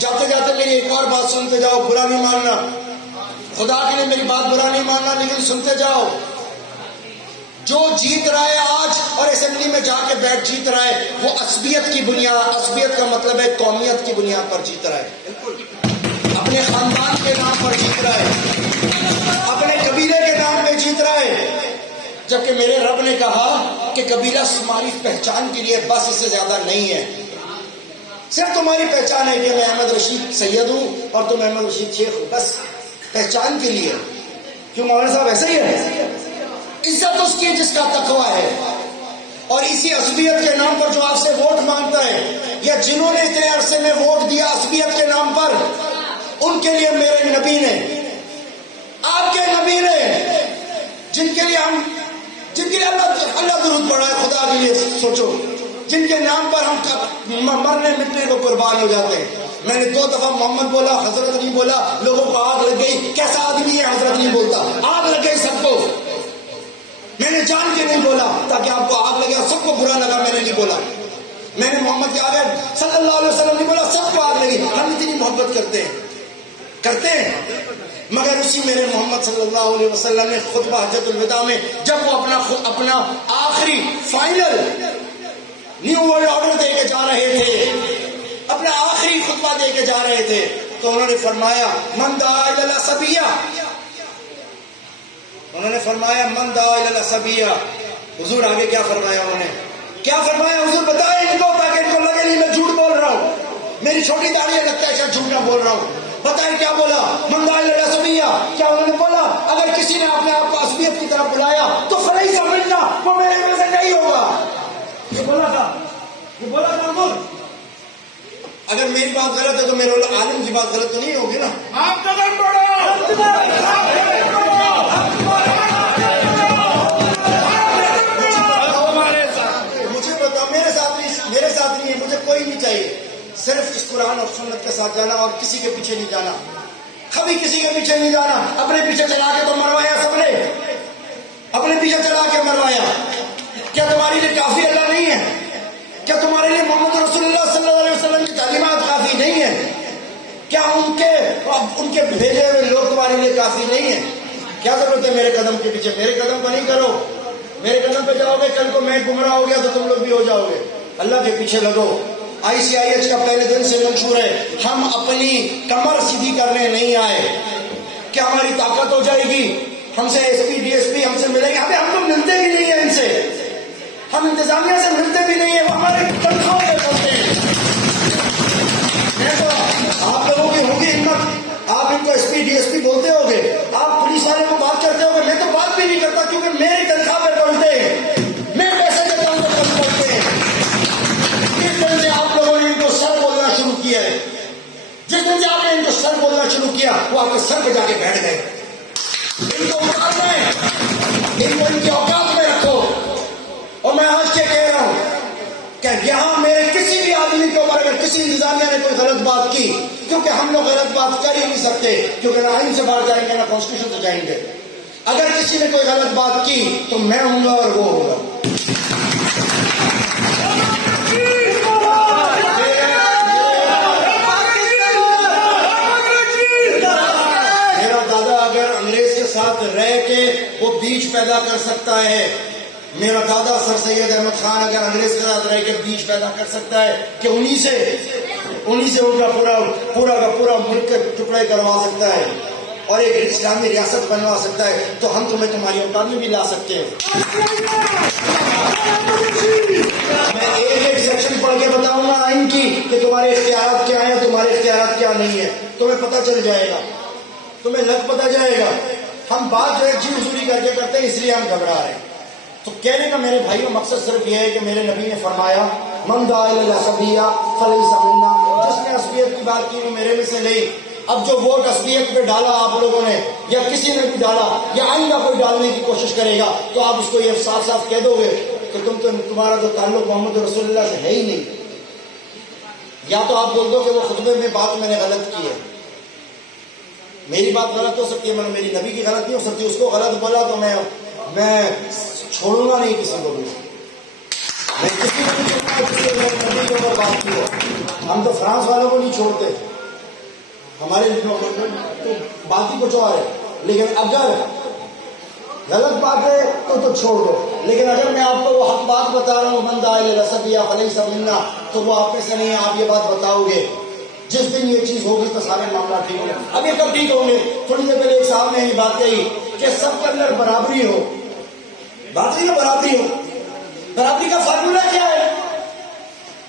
جاتے جاتے میری ایک اور بات سنتے جاؤ، برا نہیں ماننا، خدا کے لیے میری بات برا نہیں ماننا، لیکن سنتے جاؤ. جو جیت رہا ہے آج اور اسمبلی میں جا کے بیٹھ جیت رہا ہے وہ عصبیت کی بنیاد، عصبیت کا مطلب ہے قومیت کی بنیاد پر جیت رہا ہے، اپنے خاندان کے نام پر جیت رہا ہے، اپنے قبیلے کے نام پہ جیت رہا ہے. جبکہ میرے رب نے کہا کہ قبیلہ تمہاری پہچان کے لیے بس، اس سے زیادہ نہیں ہے. صرف تمہاری پہچان ہے کہ میں احمد رشید سید ہوں اور تم احمد رشید شیخ ہو، بس پہچان کے لیے. کیوں مولانا صاحب ایسا ہی ہے؟ عزت اس کی جس کا تقویٰ ہے. اور اسی عصبیت کے نام پر جو آپ سے ووٹ مانگتا ہے یا جنہوں نے اتنے عرصے میں ووٹ دیا عصبیت کے نام پر، ان کے لیے میرے نبی نے، آپ کے نبی نے، جن کے لیے اللہ درود پڑھا ہے، خدا کے لیے سوچو، جن کے نام پر ہم مرنے مٹنے کو قربان ہو جاتے ہیں. میں نے 2 دفعہ محمد بولا، حضرت نہیں بولا، لوگوں کو آگ لگ گئی. کیسا آدمی ہے حضرت نہیں بولتا؟ آگ لگ گئی سب کو. میں نے جان کے نہیں بولا تاکہ آپ کو آگ لگے، سب کو برا لگا، میں نے نہیں بولا. میں نے محمد کے آگے صلی اللہ علیہ وسلم نہیں بولا، سب کو آگ لگی. ہم اتنی محبت کرتے ہیں مگر اسی میرے محمد صلی اللہ علیہ وسلم نے خطبہ حجۃ الوداع میں جب وہ اپنا آخری فائنل نیو ورلڈ آرڈر دے کے جا رہے تھے، اپنا آخری آخری خطبہ دے کے جا رہے تھے تو انہوں نے فرمایا من دعا الی العصبیہ، انہوں نے فرمایا من دعا الی العصبیہ. حضور آگے کیا فرمایا؟ انہوں نے کیا فرمایا؟ حضور بتائیں ان کو تاکہ ان کو لگے نہیں میں جھوٹ بول رہا ہوں، میری چھوٹی داڑھی ہے لگتا ہے شاید جھوٹ نہ بول رہا ہوں. بتائیں کیا بولا؟ من دعا الی العصبیہ. کیا انہوں نے بولا اگر کسی نے اپنے آپ کو عصبیت کی طرف بلایا تو فلیس منا، وہ میرے میں سے نہیں ہوگا؟ یہ بولا تھا، یہ بولا تھا حضور. اگر میری بات غلط ہے تو میرے عالم کی بات غلط تو نہیں ہوگی نا؟ آپ قدم بڑھو. مجھے بتاؤ، میرے ساتھ نہیں ہے، مجھے کوئی نہیں چاہیے، صرف اس قرآن اور سنت کے ساتھ جانا اور کسی کے پیچھے نہیں جانا، کبھی کسی کے پیچھے نہیں جانا. اپنے پیچھے چلا کے تو مروایا سب نے، اپنے پیچھے چلا کے مروایا. کیا تمہارے لیے کافی اللہ نہیں ہے؟ کیا تمہارے لیے محمد رسول اللہ صلی اللہ علیہ وسلم کی تعلیمات کافی نہیں ہے؟ کیا ان کے بھیجے ہوئے لوگ تمہارے لیے کافی نہیں ہیں؟ کیا ضرورت ہے میرے قدم کے پیچھے؟ میرے قدم پر نہیں کرو، میرے قدم پہ جاؤ گے، کل کو میں گمراہ ہو گیا تو تم لوگ بھی ہو جاؤ گے. اللہ کے پیچھے لگو. ICIH کا پہلے دن سے منشور ہے، ہم اپنی کمر سیدھی کرنے نہیں آئے. کیا ہماری طاقت ہو جائے گی؟ ہم سے SP DSP ہم سے ملیں گے؟ ہم تو ملتے بھی نہیں ہیں ان سے، ہم انتظامیہ سے ملتے بھی نہیں ہیں، وہ ہمارے تنخواہ پہ چلتے ہیں. آپ لوگوں کی ہوگی ہمت، آپ ان کو SP DSP بولتے ہو گے، آپ پولیس والے کو بات کرتے ہو گے، میں تو بات بھی نہیں کرتا کیونکہ میری تنخواہ پہ پڑھتے ہیں، میں پیسے دیتا ہوں تو پڑھتے ہیں. جس دن سے آپ لوگوں نے ان کو سر بولنا شروع کیا ہے، جس دن سے آپ نے ان کو سر بولنا شروع کیا، وہ آپ کے سر پہ جا کے بیٹھ گئے. ان کو اوقات میں، ان کو ان کی اوقات میں رکھو. اور میں آج کے کہہ رہا ہوں کہ یہاں میرے کسی بھی آدمی کے اوپر اگر کسی انتظامیہ نے کوئی غلط بات کی، کیونکہ ہم لوگ غلط بات کر ہی نہیں سکتے، کیونکہ نہ آئین سے باہر جائیں گے نہ کانسٹیٹیوشن سے جائیں گے. اگر کسی نے کوئی غلط بات کی تو میں ہوں گا اور وہ ہوگا. میرا دادا اگر انگریز کے ساتھ رہ کے وہ بیچ پیدا کر سکتا ہے، میرا دادا سر سید احمد خان اگر انگریز کے ساتھ رہ کے بیج پیدا کر سکتا ہے کہ انہی سے ان کا پورا کا پورا ملک کے ٹکڑے کروا سکتا ہے اور ایک اسلامی ریاست بنوا سکتا ہے، تو ہم تمہیں تمہاری اوقات میں بھی لا سکتے ہیں. میں ایک سیکشن پڑھ کے بتاؤں گا آئین کی کہ تمہارے اختیارات کیا ہیں، تمہارے اختیارات کیا نہیں ہیں، تمہیں پتہ چل جائے گا، تمہیں لگ پتہ جائے گا. ہم بات جو ہے جی حضوری کر کے کرتے ہیں، اس لیے ہم گھبرا رہے ہیں. تو کہنے کا میرے بھائیوں مقصد صرف یہ ہے کہ میرے نبی نے فرمایا من دعا الی العصبیہ فلیس منا، جس نے عصبیت کی بات کی وہ میرے میں سے نہیں. اب جو ووٹ عصبیت پہ ڈالا آپ لوگوں نے یا کسی نے بھی ڈالا یا آئندہ کوئی ڈالنے کی کوشش کرے گا تو آپ اس کو یہ صاف صاف کہہ دو گے کہ تمہارا تو تعلق محمد رسول اللہ سے ہے ہی نہیں. یا تو آپ بول دو کہ وہ خطبے میں بات میں نے غلط کی ہے. میری بات غلط ہو سکتی ہے مگر میری نبی کی غلط نہیں ہو سکتی. اس کو غلط بولا تو میں چھوڑوں گا نہیں کسی کو بھی. میں کسی کو نبی کے اوپر بات کی ہے. ہم تو فرانس والوں کو نہیں چھوڑتے، ہمارے تو بات ہی کچھ اور ہے. لیکن اگر غلط بات ہے تو چھوڑ دو. لیکن اگر میں آپ کو وہ حق بات بتا رہا ہوں من دعا الی العصبیہ فلیس منا، تو وہ آپ میں سے نہیں ہے. آپ یہ بات بتاؤ گے. جس دن یہ چیز ہوگی تو سارے معاملات ٹھیک ہوں گے. اب یہ کب ٹھیک ہوں گے؟ تھوڑی دیر پہلے ایک صاحب نے یہ بات کہی کہ سب کے اندر برابری ہو. بات نہیں برابری ہو. برابری کا فارمولہ کیا ہے؟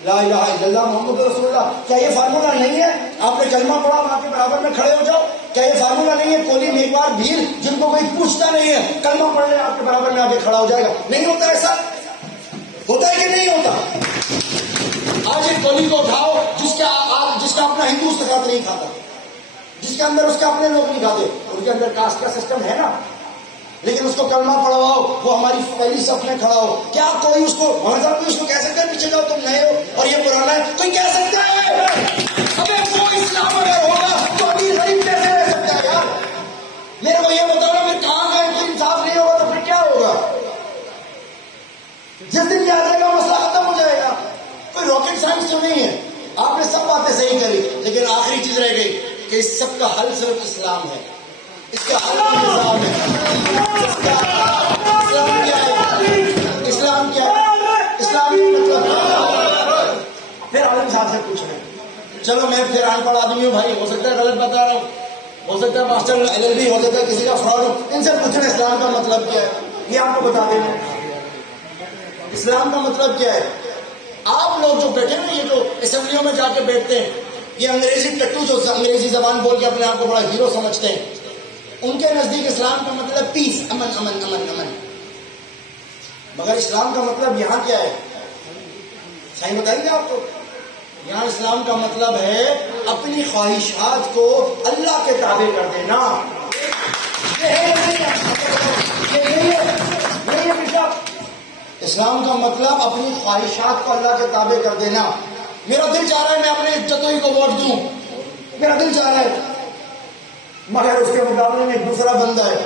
لا الہ الا اللہ محمد رسول اللہ. کیا یہ فارمولہ نہیں ہے آپ نے کلمہ پڑھا آپ کے برابر میں کھڑے ہو جاؤ؟ کیا یہ فارمولہ نہیں ہے کولی میگوار بھیڑ جن کو کوئی پوچھتا نہیں ہے کلمہ پڑھ لے آپ کے برابر میں آ کے کھڑا ہو جائے گا؟ نہیں ہوتا ایسا؟ ہوتا ہے کہ نہیں ہوتا؟ آج ایک کولی کو اٹھاؤ جس کا اپنا ہندو اس کے ساتھ نہیں کھاتا، جس کے اندر اس کے اپنے لوگ نہیں کھاتے، ان کے اندر کاسٹ کا سسٹم ہے نا، لیکن اس کو کلمہ پڑھواؤ وہ ہماری پہلی صف میں کھڑا ہو. کیا کوئی اس کو کوئی اس کو کہہ سکتا ہے پیچھے جاؤ تم نئے ہو اور یہ پرانا ہے؟ کوئی کہہ سکتا ہے؟ ابے وہ اسلام اگر ہوگا تو ابھی غریب کیسے رہ سکتا ہے یار؟ میرے کو یہ بتاؤ نا پھر کہاں گئے؟ کوئی انصاف نہیں ہوگا تو پھر کیا ہوگا؟ جس دن آ جائے گا مسئلہ ختم ہو جائے گا. کوئی راکٹ سائنس تو نہیں ہے. آپ نے سب باتیں صحیح کری لیکن آخری چیز رہ گئی کہ اس سب کا حل صرف اسلام ہے. اس کا حل نظام ہے. اسلام کیا ہے؟ اسلام کیا ہے؟ اسلام کا مطلب پھر عالم صاحب سے پوچھ رہے ہیں چلو میں پھر ان پڑھ آدمی ہوں بھائی، ہو سکتا ہے غلط بتا رہا ہوں، ہو سکتا ہے ماسٹر LLB، ہو سکتا ہے کسی کا فراڈ ہو، ان سے پوچھنا اسلام کا مطلب کیا ہے، یہ آپ کو بتا دیں گے اسلام کا مطلب کیا ہے۔ آپ لوگ جو بیٹھے نا، یہ جو اسمبلیوں میں جا کے بیٹھتے ہیں، یہ انگریزی ٹٹو جو انگریزی زبان بول کے اپنے آپ کو بڑا ہیرو سمجھتے ہیں، ان کے نزدیک اسلام کا مطلب پیس، امن امن امن امن، مگر اسلام کا مطلب یہاں کیا ہے صحیح بتائیں گے آپ کو؟ یہاں اسلام کا مطلب ہے اپنی خواہشات کو اللہ کے تابع کر دینا۔ اسلام کا مطلب اپنی خواہشات کو اللہ کے تابع کر دینا۔ میرا دل چاہ رہا ہے میں اپنے جتوئی کو ووٹ دوں، میرا دل چاہ رہا ہے، مگر اس کے مقابلے میں ایک دوسرا بندہ ہے،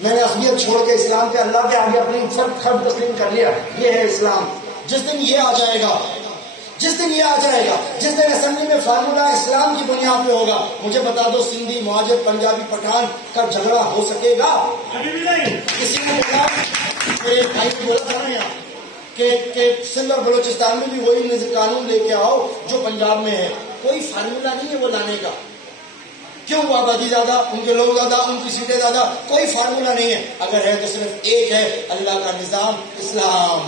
میں نے عصبیت چھوڑ کے اسلام کے اللہ کے آگے اپنی سب خط تسلیم کر لیا، یہ ہے اسلام۔ جس دن یہ آ جائے گا، جس دن یہ آ جائے گا، جس دن اسمبلی میں فارمولہ اسلام کی بنیاد پہ ہوگا، مجھے بتا دو سندھی مہاجر پنجابی پٹھان کا جھگڑا ہو سکے گا؟ کسی نے بولا، میرے بھائی نے بولا تھا نا یہاں کہ سندھ اور بلوچستان میں بھی وہی قانون لے کے آؤ جو پنجاب میں ہے، کوئی فارمولہ نہیں ہے وہ لانے کا۔ کیوں؟ آبادی زیادہ، ان کے لوگ زیادہ، ان کی سیٹیں زیادہ، کوئی فارمولہ نہیں ہے، اگر ہے تو صرف ایک ہے، اللہ کا نظام اسلام۔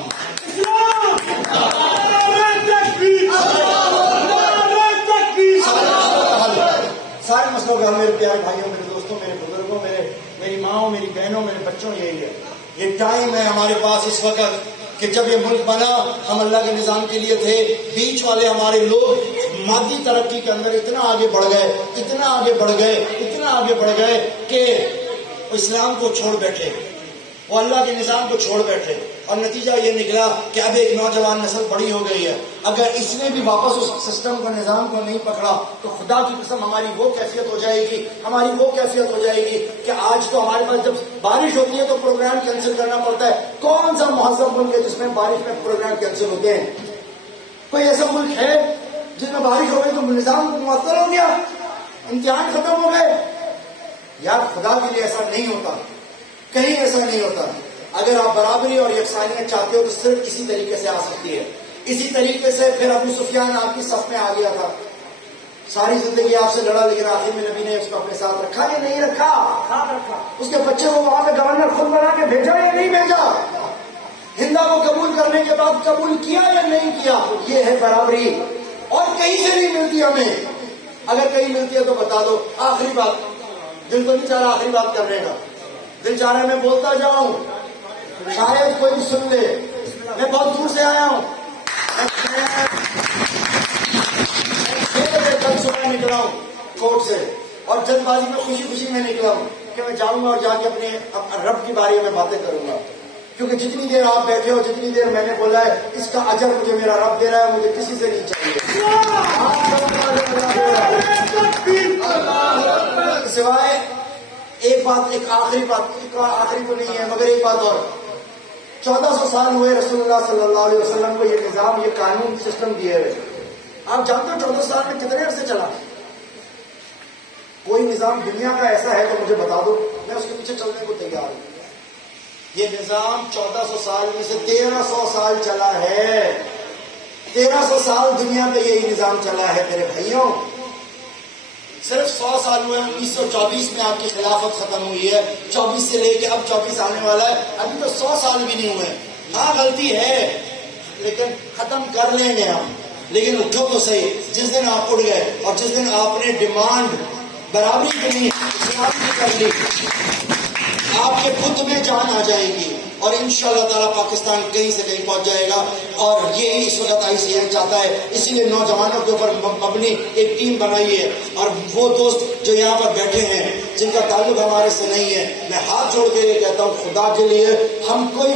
سارے مسئلوں کا میرے پیارے بھائیوں، میرے دوستوں، میرے بزرگوں، میری ماؤں، میری بہنوں، میرے بچوں، یہی ہے، یہ ٹائم ہے ہمارے پاس اس وقت کہ جب یہ ملک بنا ہم اللہ کے نظام کے لیے تھے، بیچ والے ہمارے لوگ مادی ترقی کے اندر اتنا آگے بڑھ گئے، اتنا آگے بڑھ گئے، اتنا آگے بڑھ گئے کہ اسلام کو چھوڑ بیٹھے، وہ اللہ کے نظام کو چھوڑ بیٹھے، اور نتیجہ یہ نکلا کہ اب ایک نوجوان نسل بڑی ہو گئی ہے، اگر اس نے بھی واپس اس سسٹم کو، نظام کو نہیں پکڑا تو خدا کی قسم ہماری وہ کیفیت ہو جائے گی، ہماری وہ کیفیت ہو جائے گی کہ آج تو ہمارے پاس جب بارش ہوتی ہے تو پروگرام کینسل کرنا پڑتا ہے۔ کون سا مہذب ملک ہے جس میں بارش میں پروگرام کینسل ہوتے ہیں؟ کوئی ایسا ملک ہے جس میں بارش ہو گئی تو نظام معطل ہو گیا، امتحان ختم ہو گئے؟ یار خدا کے لیے ایسا نہیں ہوتا، کہیں ایسا نہیں ہوتا۔ اگر آپ برابری اور یکسانیت چاہتے ہو تو صرف اسی طریقے سے آ سکتی ہے۔ اسی طریقے سے پھر ابو سفیان آپ کی صف میں آ گیا تھا، ساری زندگی آپ سے لڑا، لیکن آخر میں نبی نے اس کو اپنے ساتھ رکھا یا نہیں رکھا؟ اس کے بچے کو وہاں پہ گورنر خود بنا کے بھیجا یا نہیں بھیجا؟ ہندا کو قبول کرنے کے بعد قبول کیا یا نہیں کیا؟ یہ ہے برابری، اور کہیں سے نہیں ملتی ہمیں۔ اگر کہیں ملتی ہے تو بتا دو۔ آخری بات، دل تو نہیں چاہ رہا آخری بات کرنے کا، دل چاہ رہا ہے میں بولتا جاؤں، شاید کوئی بھی سن لے، میں بہت دور سے آیا ہوں، کل صبح نکلا ہوں کوٹ سے، اور جلد بازی میں خوشی خوشی میں نکلا ہوں کہ میں جاؤں گا اور جا کے اپنے رب کے بارے میں باتیں کروں گا، کیونکہ جتنی دیر آپ بیٹھے ہو، جتنی دیر میں نے بولا ہے، اس کا اجر مجھے میرا رب دے رہا ہے، مجھے کسی سے نہیں چاہیے سوائے ایک بات، ایک آخری بات، آخری تو نہیں ہے مگر ایک بات اور، 1400 سال ہوئے رسول اللہ صلی اللہ علیہ وسلم کو یہ نظام، یہ قانون سسٹم دیے ہوئے۔ آپ جانتے ہو 1400 سال میں کتنے عرصے چلا؟ کوئی نظام دنیا کا ایسا ہے تو مجھے بتا دو، میں اس کے پیچھے چلنے کو تیار ہوں۔ یہ نظام 1400 سال میں سے 1300 سال چلا ہے، 1300 سال دنیا میں یہی نظام چلا ہے میرے بھائیوں۔ صرف 100 سال ہوئے، 1924 میں آپ کی خلافت ختم ہوئی ہے، 24 سے لے کے اب 24 آنے والا ہے، ابھی تو 100 سال بھی نہیں ہوئے۔ ہاں غلطی ہے لیکن ختم کر لیں گے ہم، لیکن اٹھو تو صحیح۔ جس دن آپ اٹھ گئے اور جس دن آپ نے ڈیمانڈ برابری کی نہیں، اسلام کی کر لی، آپ کے خود میں جان آ جائے گی، اور انشاءاللہ تعالیٰ پاکستان کہیں سے کہیں پہنچ جائے گا، اور یہی اس وقت ICN چاہتا ہے۔ اسی لیے نوجوانوں کے اوپر مبنی ایک ٹیم بنائی ہے، اور وہ دوست جو یہاں پر بیٹھے ہیں جن کا تعلق ہمارے سے نہیں ہے، میں ہاتھ جوڑ کے یہ کہتا ہوں خدا کے لیے، ہم کوئی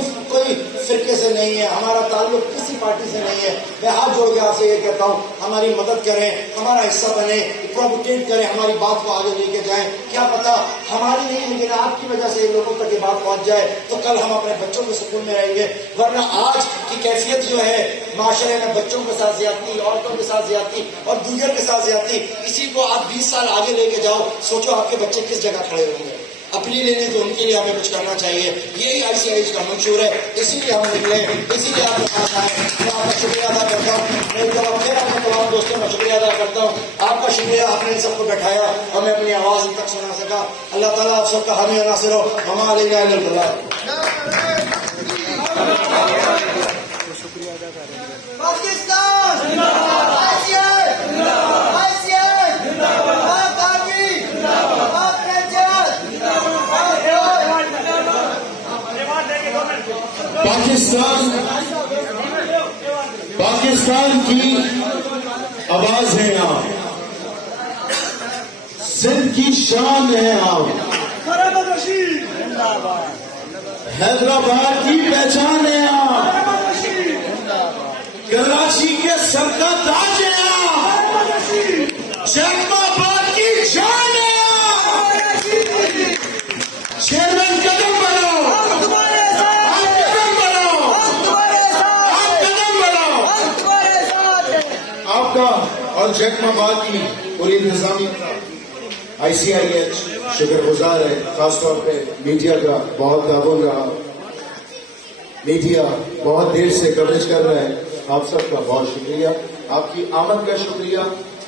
فرقے سے نہیں ہے، ہمارا تعلق کسی پارٹی سے نہیں ہے، میں ہاتھ جوڑ کے آپ سے یہ کہتا ہوں ہماری مدد کریں، ہمارا حصہ بنیں، پروپوگیٹ کریں، ہماری بات کو آگے لے کے جائیں۔ کیا پتا ہماری نہیں لیکن آپ کی وجہ سے لوگوں تک یہ بات پہنچ جائے تو کل ہم اپنے بچوں کے سکون میں رہیں گے، ورنہ آج کی کیفیت جو ہے معاشرے میں بچوں کے ساتھ زیادتی، عورتوں کے ساتھ زیادتی اور دیگر کے ساتھ زیادتی، اسی کو آپ 20 سال آگے لے کے جاؤ، سوچو آپ کے بچے کس جگہ کھڑے ہوں گے۔ اپنی لینے تو ان کے لیے ہمیں کچھ کرنا چاہیے، یہی ICH کا منشور ہے، اسی لیے ہم نکلے، اسی لیے آپ کے پاس آئے۔ میں آپ کا شکریہ ادا کرتا ہوں، میری طرف پھر اپنے تمام دوستوں کا شکریہ ادا کرتا ہوں۔ کرتا ہوں. آپ کا شکریہ، آپ نے ان سب کو بیٹھایا اور میں اپنی آواز ان تک سنا سکا. اللہ تعالیٰ آپ سب کا حامی و ناصر ہو. ہم علینا الا البلاغ. پاکستان کی آواز ہے آپ، سندھ کی شان ہے آپ، حیدرآباد کی پہچان ہے آپ، کراچی کے سر کا تاج ہے آپ، جیکب آباد کی جان ہے آپ. چیئرمین قدم بڑھاؤ، آپ کا اور جیکب آباد کی پوری انتظامیہ کا ICIH شکر گزار ہے. خاص طور پہ میڈیا کا بہت تعاون رہا. میڈیا بہت دیر سے کوریج کر رہا ہے. آپ سب کا بہت شکریہ، آپ کی آمد کا شکریہ.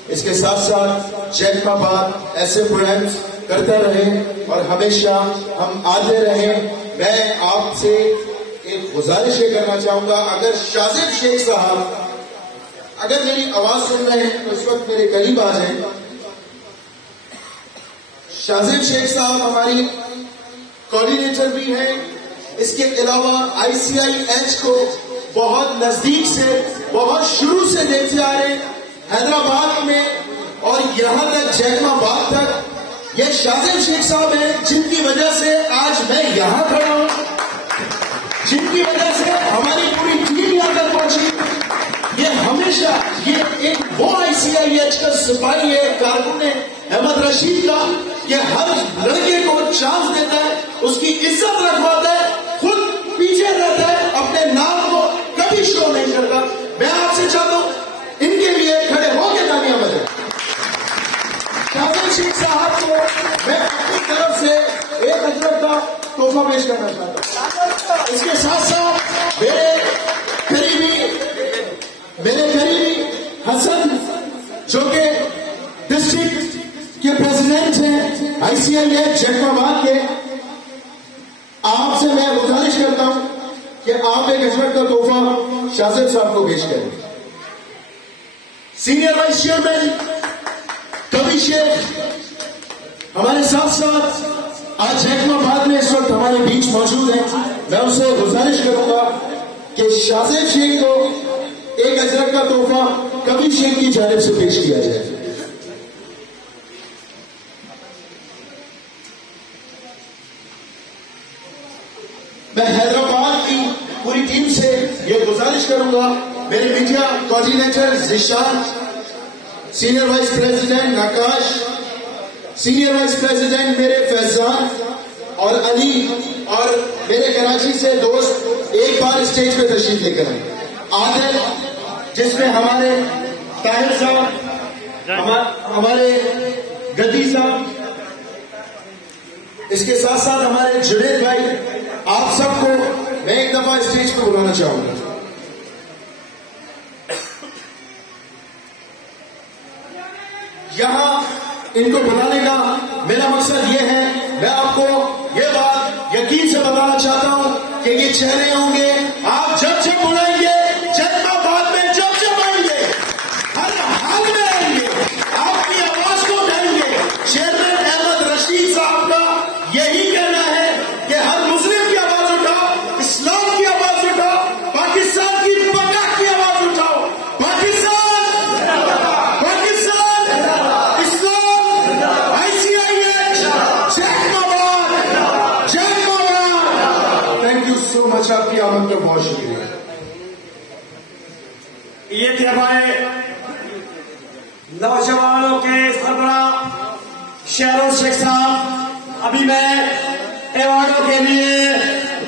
اس کے ساتھ ساتھ جیکب آباد ایسے پروگرامز کرتا رہے اور ہمیشہ ہم آتے رہے. میں آپ سے ایک گزارش یہ کرنا چاہوں گا، اگر شاذب شیخ صاحب اگر میری آواز سن رہے ہیں تو اس وقت میرے قریب آ جائیں. شاذب شیخ صاحب ہماری کوآرڈینیٹر بھی ہیں. اس کے علاوہ ICIH کو بہت نزدیک سے، بہت شروع سے دیکھتے آ رہے ہیں. حیدرآباد میں اور یہاں تک جیکب آباد تک یہ شاذب شیخ صاحب ہیں جن کی وجہ سے آج میں یہاں کھڑا ہوں، جن کی وجہ سے ہماری پوری ٹیم یہاں تک پہنچی. یہ ہمیشہ یہ ایک وہ ICIH کا سپاہی ہے، کارکن ہے احمد رشید کا. یہ ہر لڑکے کو چانس دیتا ہے، اس کی عزت رکھواتا ہے، خود پیچھے رہتا ہے، اپنے نام کو کبھی شو نہیں کرتا. میں آپ سے چاہتا ہوں ان کے لیے کھڑے ہو کے تالیاں بجائیں. شاذب شیخ صاحب کو میں اپنی طرف سے ایک اجرت کا تحفہ پیش کرنا چاہتا ہوں. اس کے ساتھ ساتھ میرے قریبی حسن جو کہ ڈسٹرکٹ کے پریزیڈنٹ ہیں ICIH جیکب آباد کے، آپ سے میں گزارش کرتا ہوں کہ آپ ایک اجرت کا تحفہ شاذب صاحب کو پیش کریں. سینئر وائس چیئرمین کبھی شیخ ہمارے ساتھ ساتھ آج جیکب آباد میں اس وقت ہمارے بیچ موجود ہیں. میں ان سے گزارش کروں گا کہ شاذب شیخ کو ایک اجرت کا تحفہ کبھی شیخ کی جانب سے پیش کیا جائے. میں حیدرآباد کی پوری ٹیم سے یہ گزارش کروں گا، میرے media coordinator Zeeshan, senior vice president نقاش، سینئر وائس پریزیڈنٹ میرے فیضان اور علی، اور میرے کراچی سے دوست ایک بار اسٹیج پہ تشریف لے کر آئے. عادل، جس میں ہمارے طاہر صاحب، ہمارے گدی صاحب، اس کے ساتھ ساتھ ہمارے جنید بھائی. آپ سب کو میں ایک دفعہ اسٹیج پہ بلانا چاہوں گا. یہاں ان کو بلانے کا میرا مقصد یہ ہے، میں آپ کو یہ بات یقین سے بتانا چاہتا ہوں کہ یہ چہرے ہوں گے آپ جب جب بلائیں گے، جیکب آباد میں جب جب آئیں گے، ہر حال میں آئیں گے، آپ کی آواز کو اٹھائیں گے. چیئرمین احمد رشید صاحب کا یہی کہنا ہے کہ ہر مسلم کی آواز اٹھاؤ، اسلام کی آواز اٹھاؤ، پاکستان کی بقا کی آواز اٹھاؤ. پاکستان، پاکستان، اسلام، ICIH، جیکب آباد، جیکب آباد. تھینک یو سو مچ. آپ کی آمد کا بہت شکریہ. یہ تھے ہمارے نوجوانوں کے سربراہ شہروز شیخ صاحب. ابھی میں ایوارڈوں کے لیے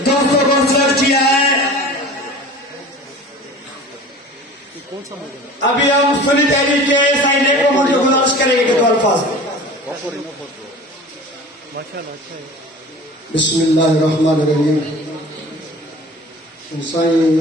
دوستوں کو سلیکٹ کیا ہے. ابھی ہم سنی تحریک کے سائنے کو مجھے گزارش کریں گے کہ الفاظ. بسم اللہ الرحمن الرحیم. سائیں